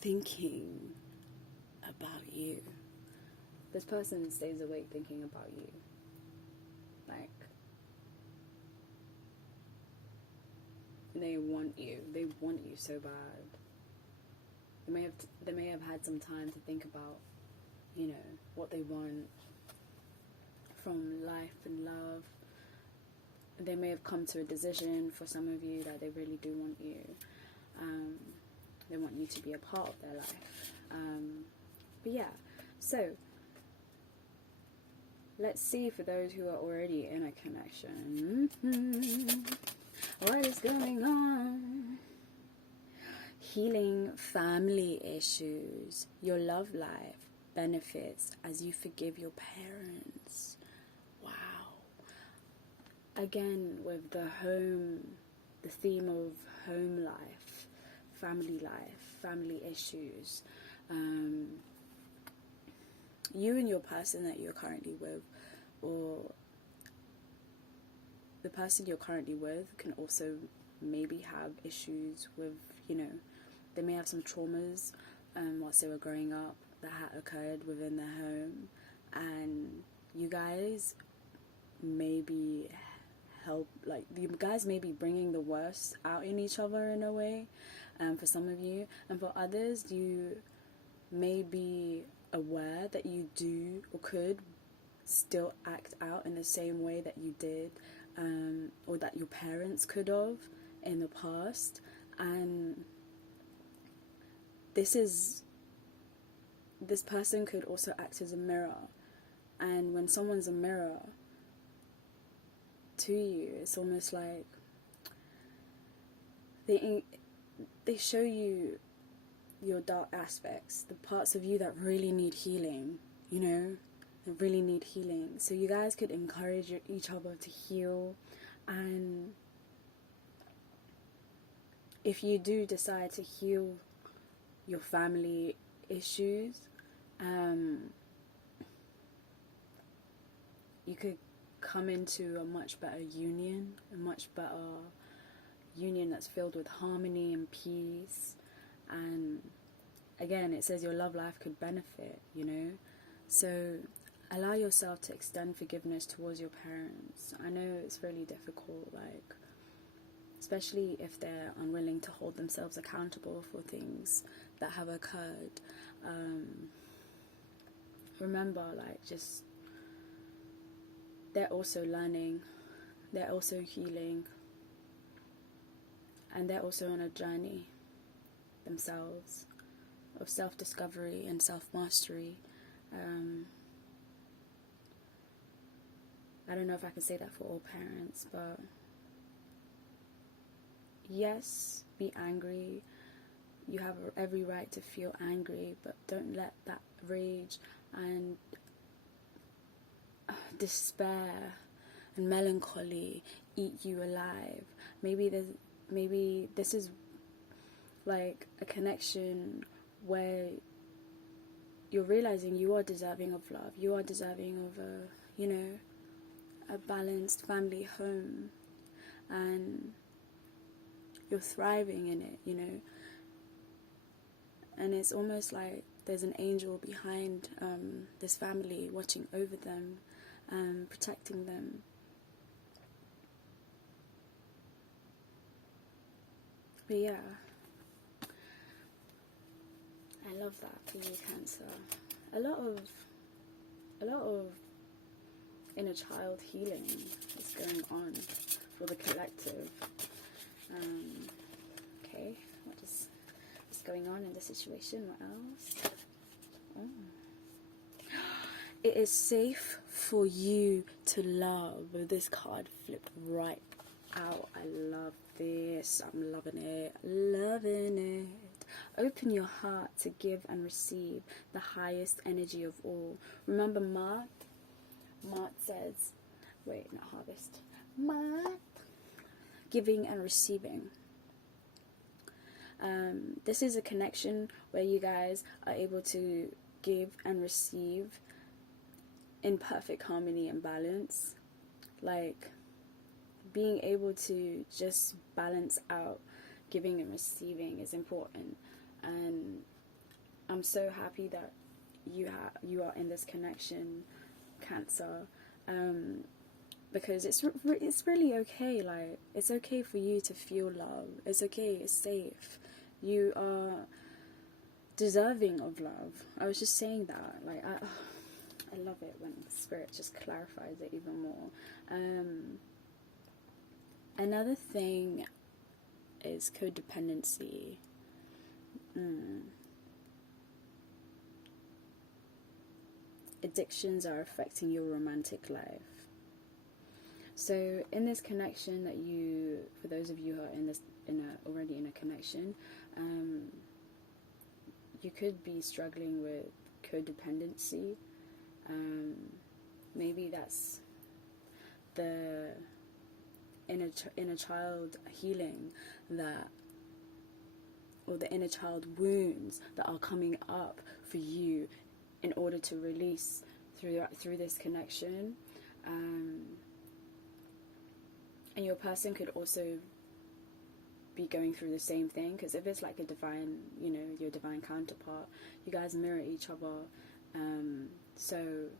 thinking about you. This person stays awake thinking about you. Like, they want you. They want you so bad. They may have had some time to think about, what they want from life and love. They may have come to a decision, for some of you, that they really do want you. They want you to be a part of their life. But yeah, so let's see, for those who are already in a connection, what is going on? Healing family issues. Your love life benefits as you forgive your parents. Wow. Again, with the theme of home life, family issues. You and your person that you're currently with, or the person you're currently with, can also maybe have issues with, they may have some traumas whilst they were growing up that had occurred within their home, and you guys may be you guys may be bringing the worst out in each other in a way, for some of you, and for others, you may be aware that you do or could still act out in the same way that you did, or that your parents could have in the past. And this person could also act as a mirror, and when someone's a mirror to you, it's almost like they show you your dark aspects, the parts of you that really need healing, that really need healing. So you guys could encourage each other to heal. And if you do decide to heal your family issues, you could come into a much better union that's filled with harmony and peace. And again, it says your love life could benefit, you know. So allow yourself to extend forgiveness towards your parents. I know it's really difficult, like, especially if they're unwilling to hold themselves accountable for things that have occurred. Remember, like, just, they're also learning, they're also healing, and they're also on a journey themselves of self-discovery and self-mastery. I don't know if I can say that for all parents, but yes, be angry. You have every right to feel angry, but don't let that rage and despair and melancholy eat you alive. Maybe this is like a connection where you're realizing you are deserving of love. You are deserving of a balanced family home, and you're thriving in it, you know. And it's almost like there's an angel behind this family, watching over them, protecting them. But yeah, I love that for you, Cancer. A lot of inner child healing is going on for the collective. Okay, what's going on in the situation? What else? Oh. It is safe for you to love. This card flipped right out. I love this. I'm loving it. Loving it. Open your heart to give and receive the highest energy of all. Remember Mart? Mart says, wait, not harvest. Mart. Giving and receiving. This is a connection where you guys are able to give and receive in perfect harmony and balance. Like, being able to just balance out giving and receiving is important. And I'm so happy that you are in this connection, Cancer, because it's really okay. Like, it's okay for you to feel love. It's okay. It's safe. You are deserving of love. I was just saying that. Like, I love it when Spirit just clarifies it even more. Another thing is codependency. Addictions are affecting your romantic life. So in this connection that you, for those of you who are already in a connection, you could be struggling with codependency. Maybe that's the inner child healing that, or the inner child wounds that are coming up for you in order to release through this connection. And your person could also be going through the same thing, because if it's like a divine, your divine counterpart, you guys mirror each other. So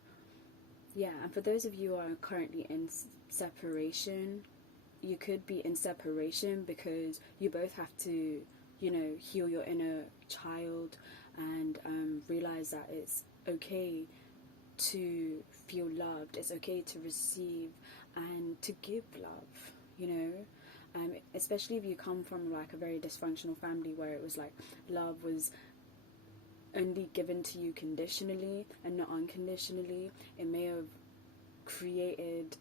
yeah, and for those of you who are currently in separation, you could be in separation because you both have to, heal your inner child and realize that it's okay to feel loved, it's okay to receive and to give love, especially if you come from like a very dysfunctional family where it was like love was only given to you conditionally and not unconditionally. It may have created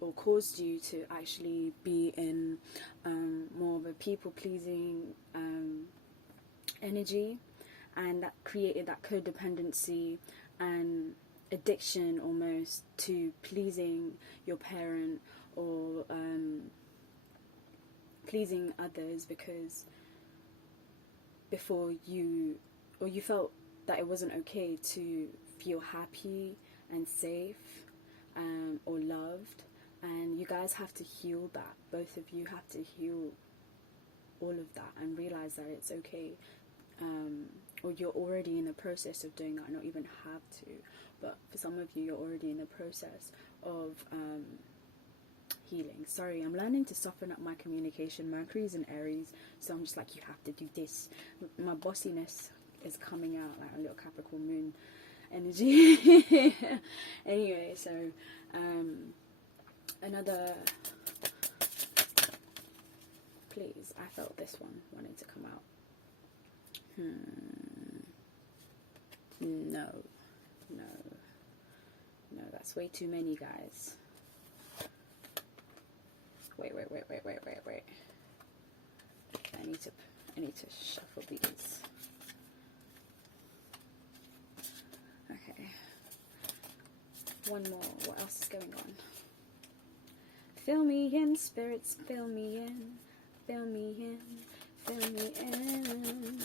or caused you to actually be in more of a people-pleasing energy, and that created that codependency and addiction almost to pleasing your parent or pleasing others, because before you felt that it wasn't okay to feel happy and safe or loved. And you guys have to heal that. Both of you have to heal all of that and realize that it's okay. or you're already in the process of doing that, not even have to, but for some of you, you're already in the process of healing. Sorry, I'm learning to soften up my communication. Mercury's in Aries, so I'm just like, you have to do this. My bossiness is coming out like a little Capricorn moon energy. Anyway, so another, please, I felt this one wanting to come out. No, that's way too many, guys. Wait. I need to shuffle these. Okay. One more. What else is going on? Fill me in, spirits, fill me in. Fill me in, fill me in.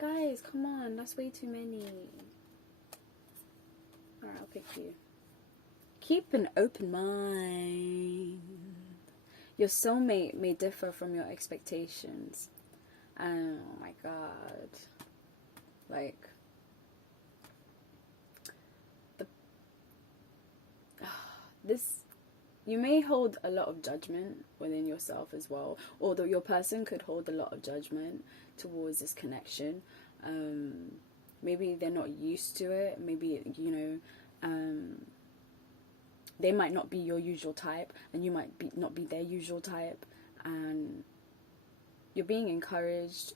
Guys, come on, that's way too many. Alright, I'll pick you. Keep an open mind. Your soulmate may differ from your expectations. Oh my god. Like, this, you may hold a lot of judgment within yourself as well, although your person could hold a lot of judgment towards this connection. Maybe they're not used to it. Maybe, you know, they might not be your usual type, and you might not be their usual type, and you're being encouraged.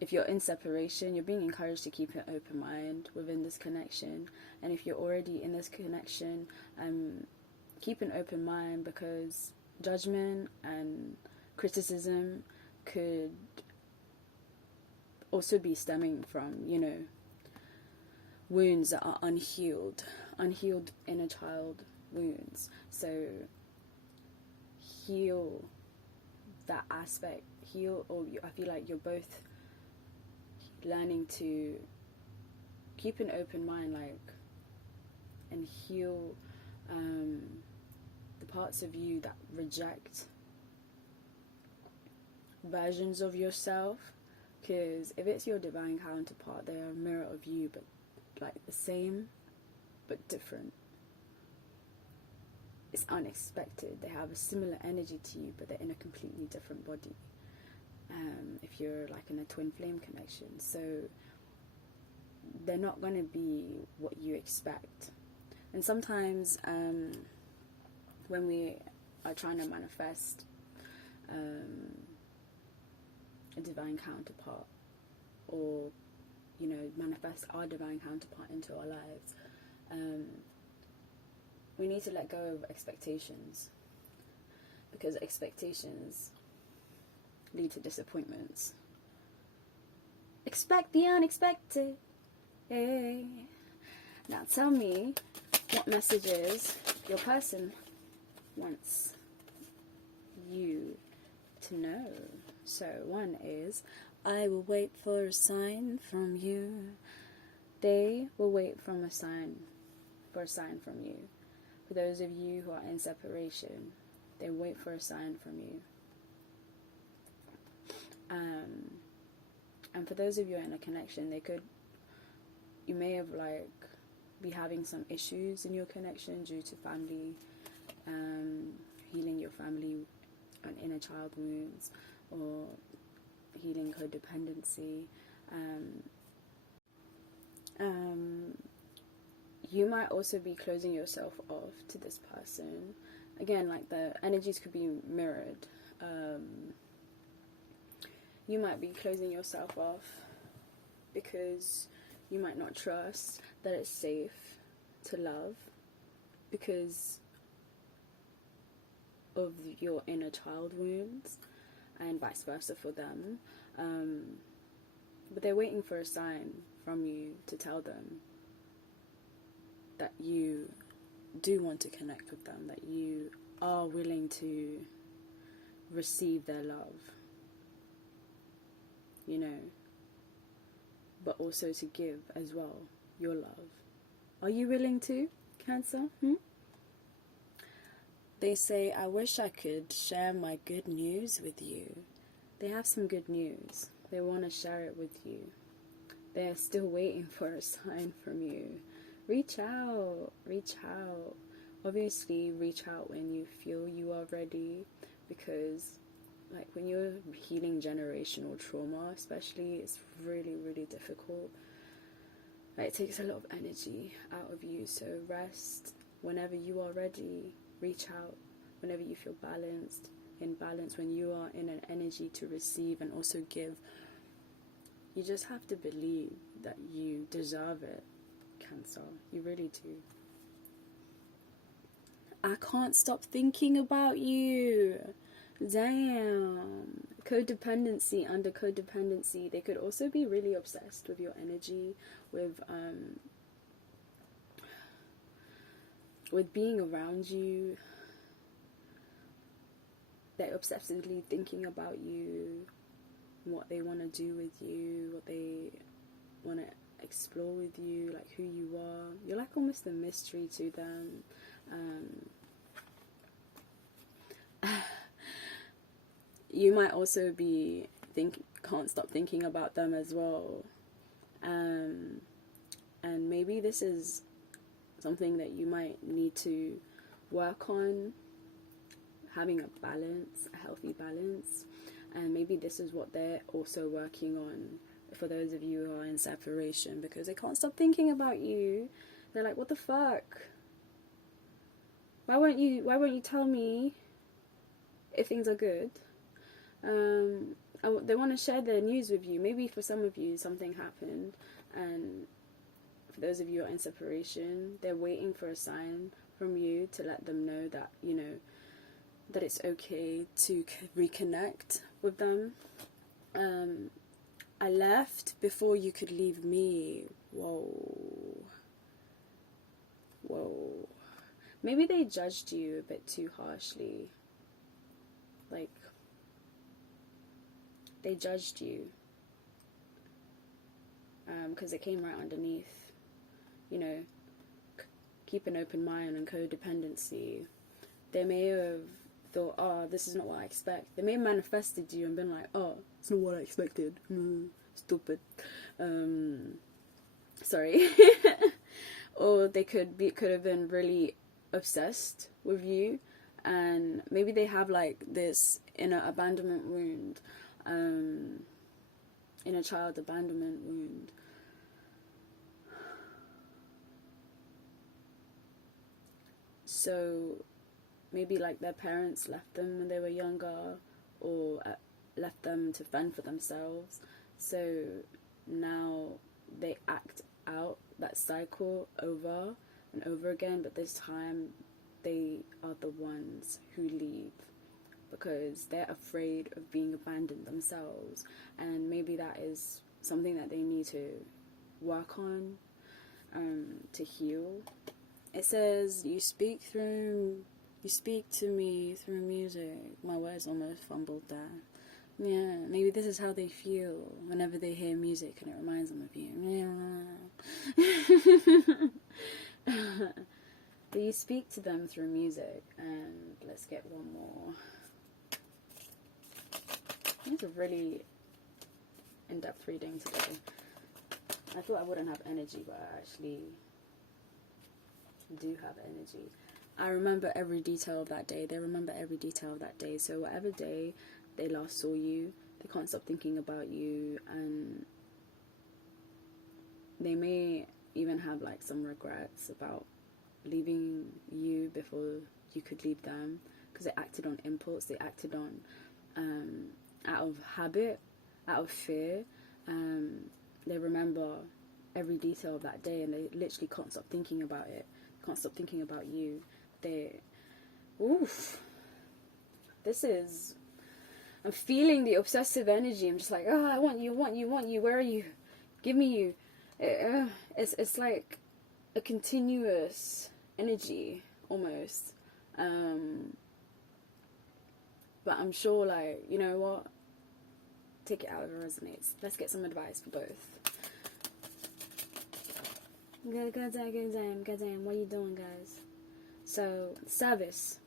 If you're in separation, you're being encouraged to keep an open mind within this connection. And if you're already in this connection, keep an open mind, because judgment and criticism could also be stemming from, you know, wounds that are unhealed inner child wounds. So heal that aspect, I feel like you're both learning to keep an open mind, like, and heal the parts of you that reject versions of yourself. Because if it's your divine counterpart, they are a mirror of you, but like the same but different. It's unexpected. They have a similar energy to you, but they're in a completely different body. If you're like in a twin flame connection, so they're not going to be what you expect. And sometimes when we are trying to manifest a divine counterpart, or, you know, manifest our divine counterpart into our lives, we need to let go of expectations, because expectations lead to disappointments. Expect the unexpected. Hey. Now tell me what messages your person wants you to know. So one is, I will wait for a sign from you. They will wait for a sign from you. For those of you who are in separation, they wait for a sign from you. And for those of you in a connection, you may have like be having some issues in your connection due to family, healing your family and inner child wounds, or healing codependency. You might also be closing yourself off to this person. Again, like, the energies could be mirrored. You might be closing yourself off because you might not trust that it's safe to love because of your inner child wounds, and vice versa for them. But they're waiting for a sign from you to tell them that you do want to connect with them, that you are willing to receive their love, you know, but also to give as well your love. Are you willing to, Cancer? They say, I wish I could share my good news with you. They have some good news. They want to share it with you. They're still waiting for a sign from you. Reach out. Reach out. Obviously, reach out when you feel you are ready, because like when you're healing generational trauma especially, it's really, really difficult. Like, it takes a lot of energy out of you. So rest whenever you are ready. Reach out whenever you feel balanced, in balance, when you are in an energy to receive and also give. You just have to believe that you deserve it, Cancer. You really do. I can't stop thinking about you. Damn. Codependency. Under codependency, they could also be really obsessed with your energy, with being around you. They're obsessively thinking about you, what they want to do with you, what they want to explore with you, like who you are. You're like almost a mystery to them. You might also be can't stop thinking about them as well. And maybe this is something that you might need to work on, having a balance, a healthy balance. And maybe this is what they're also working on for those of you who are in separation, because they can't stop thinking about you. They're like, what the fuck? Why won't you tell me if things are good? They want to share their news with you. Maybe for some of you something happened, and for those of you who are in separation, they're waiting for a sign from you to let them know that, you know, that it's okay to reconnect with them. I left before you could leave me. Whoa. Maybe they judged you a bit too harshly. Like, they judged you. Because it came right underneath. You know, keep an open mind and codependency. They may have thought, oh, this is not what I expect. They may have manifested you and been like, oh, it's not what I expected. Stupid. Sorry. Or they could have been really obsessed with you, and maybe they have like this inner abandonment wound, inner child abandonment wound. So maybe like their parents left them when they were younger, or left them to fend for themselves. So now they act out that cycle over and over again, but this time they are the ones who leave because they're afraid of being abandoned themselves. And maybe that is something that they need to work on, to heal. It says, you speak to me through music. My words almost fumbled there. Yeah, maybe this is how they feel whenever they hear music and it reminds them of you. But you speak to them through music. And let's get one more. It's a really in-depth reading today. I thought I wouldn't have energy, but I actually do have energy. I remember every detail of that day. They remember every detail of that day. So whatever day they last saw you, they can't stop thinking about you, and they may even have like some regrets about leaving you before you could leave them, because they acted on impulse. They acted on out of habit, out of fear. They remember every detail of that day, and they literally can't stop thinking about it. Can't stop thinking about you. I'm feeling the obsessive energy. I'm just like, oh, I want you, where are you? Give me you. It's like a continuous energy, almost. But I'm sure, like, you know what? Take it out if it resonates. Let's get some advice for both. Goddamn, what you doing, guys? So, service.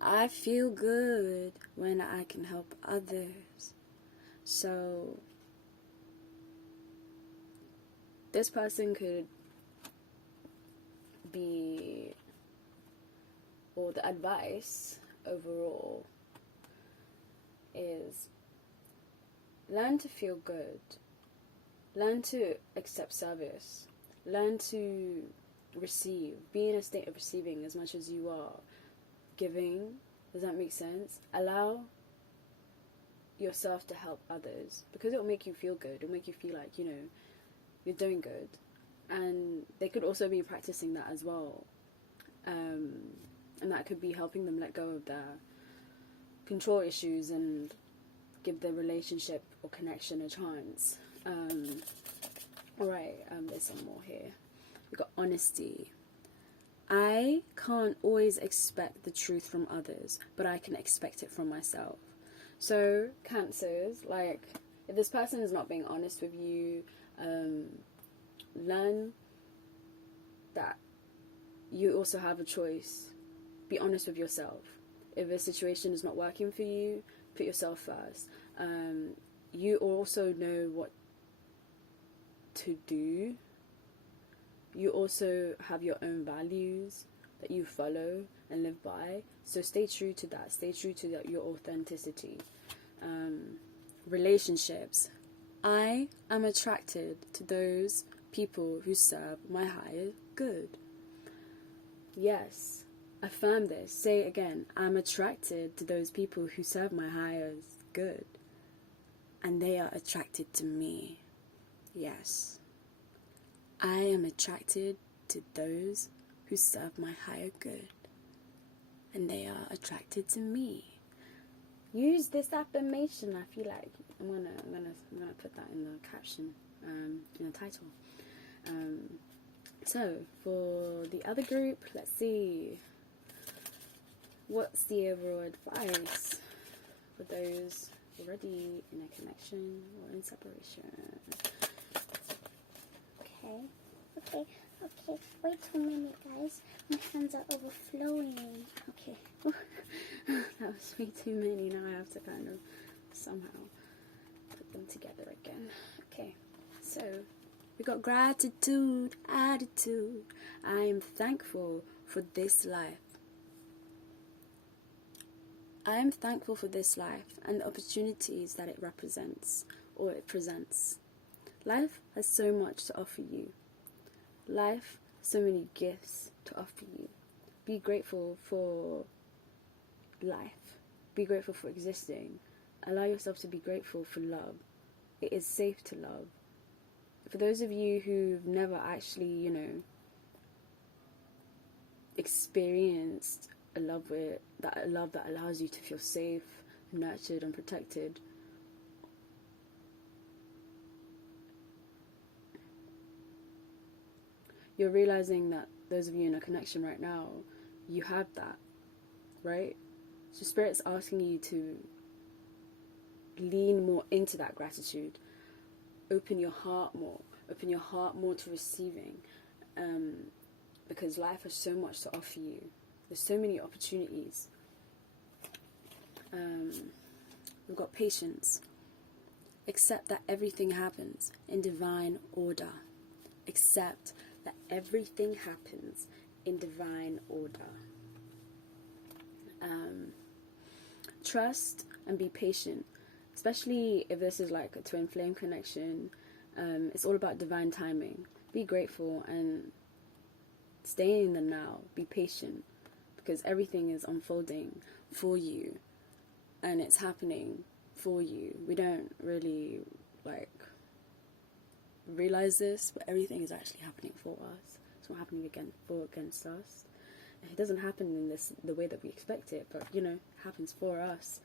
I feel good when I can help others. So this person could be, or the advice overall is, learn to feel good, learn to accept service, learn to receive, be in a state of receiving as much as you are giving. Does that make sense? Allow yourself to help others, because it'll make you feel good. It'll make you feel like, you know, you're doing good. And they could also be practicing that as well. And that could be helping them let go of their control issues and give the relationship or connection a chance. Alright, there's some more here. We've got honesty. I can't always expect the truth from others, but I can expect it from myself. So, Cancers, like, if this person is not being honest with you, learn that you also have a choice. Be honest with yourself. If a situation is not working for you, put yourself first. You also know what to do. You also have your own values that you follow and live by. So stay true to that. Stay true to that, your authenticity. Relationships. I am attracted to those people who serve my higher good. Yes. Affirm this. Say it again. I'm attracted to those people who serve my highest good. And they are attracted to me. Yes. I am attracted to those who serve my higher good. And they are attracted to me. Use this affirmation. I feel like I'm gonna put that in the caption, in the title. So for the other group, let's see. What's the overall advice for those already in a connection or in separation? Okay. Way too many, guys. My hands are overflowing. Okay. That was way too many. Now I have to kind of somehow put them together again. Okay. So we got gratitude, attitude. I am thankful for this life. I am thankful for this life and the opportunities that it represents or it presents. Life has so much to offer you. Life has so many gifts to offer you. Be grateful for life. Be grateful for existing. Allow yourself to be grateful for love. It is safe to love. For those of you who've never actually, experienced a love that allows you to feel safe, nurtured and protected, you're realizing that those of you in a connection right now, you have that, right? So Spirit's asking you to lean more into that gratitude. Open your heart more to receiving, because life has so much to offer you. There's so many opportunities. We've got patience. Accept that everything happens in divine order. Accept that everything happens in divine order. Trust and be patient, especially if this is like a twin flame connection. It's all about divine timing. Be grateful and stay in the now. Be patient, because everything is unfolding for you and it's happening for you. We don't really realize this, but everything is actually happening for us. It's not happening against us. It doesn't happen in the way that we expect it, but it happens for us.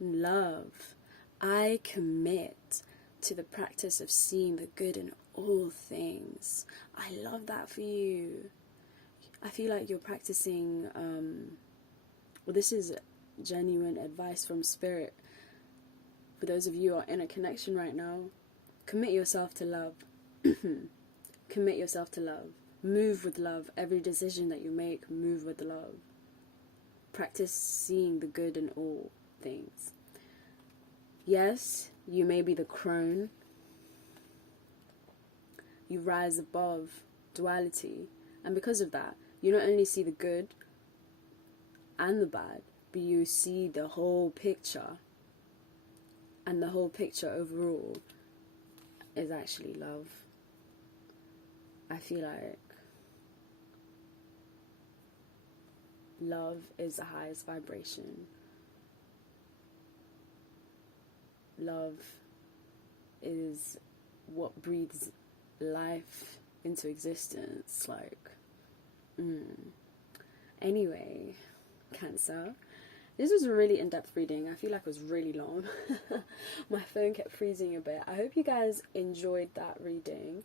Love. I commit to the practice of seeing the good in all things. I love that for you. I feel like you're practicing, this is genuine advice from Spirit. For those of you who are in a connection right now, commit yourself to love. Commit yourself to love. Move with love. Every decision that you make, move with love. Practice seeing the good in all things. Yes, You may be the crone. You rise above duality. And because of that, you not only see the good and the bad, but you see the whole picture. And the whole picture overall is actually love. I feel like love is the highest vibration. Love is what breathes life into existence. Like, Anyway, Cancer. This was a really in-depth reading. I feel like it was really long. My phone kept freezing a bit. I hope you guys enjoyed that reading.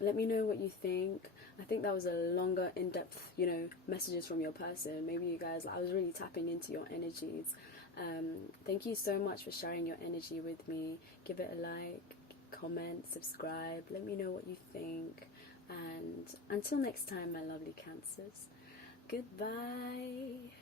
Let me know what you think. I think that was a longer, in-depth, messages from your person. Maybe you guys, I was really tapping into your energies. Thank you so much for sharing your energy with me. Give it a like, comment, subscribe. Let me know what you think. And until next time, my lovely Cancers. Goodbye.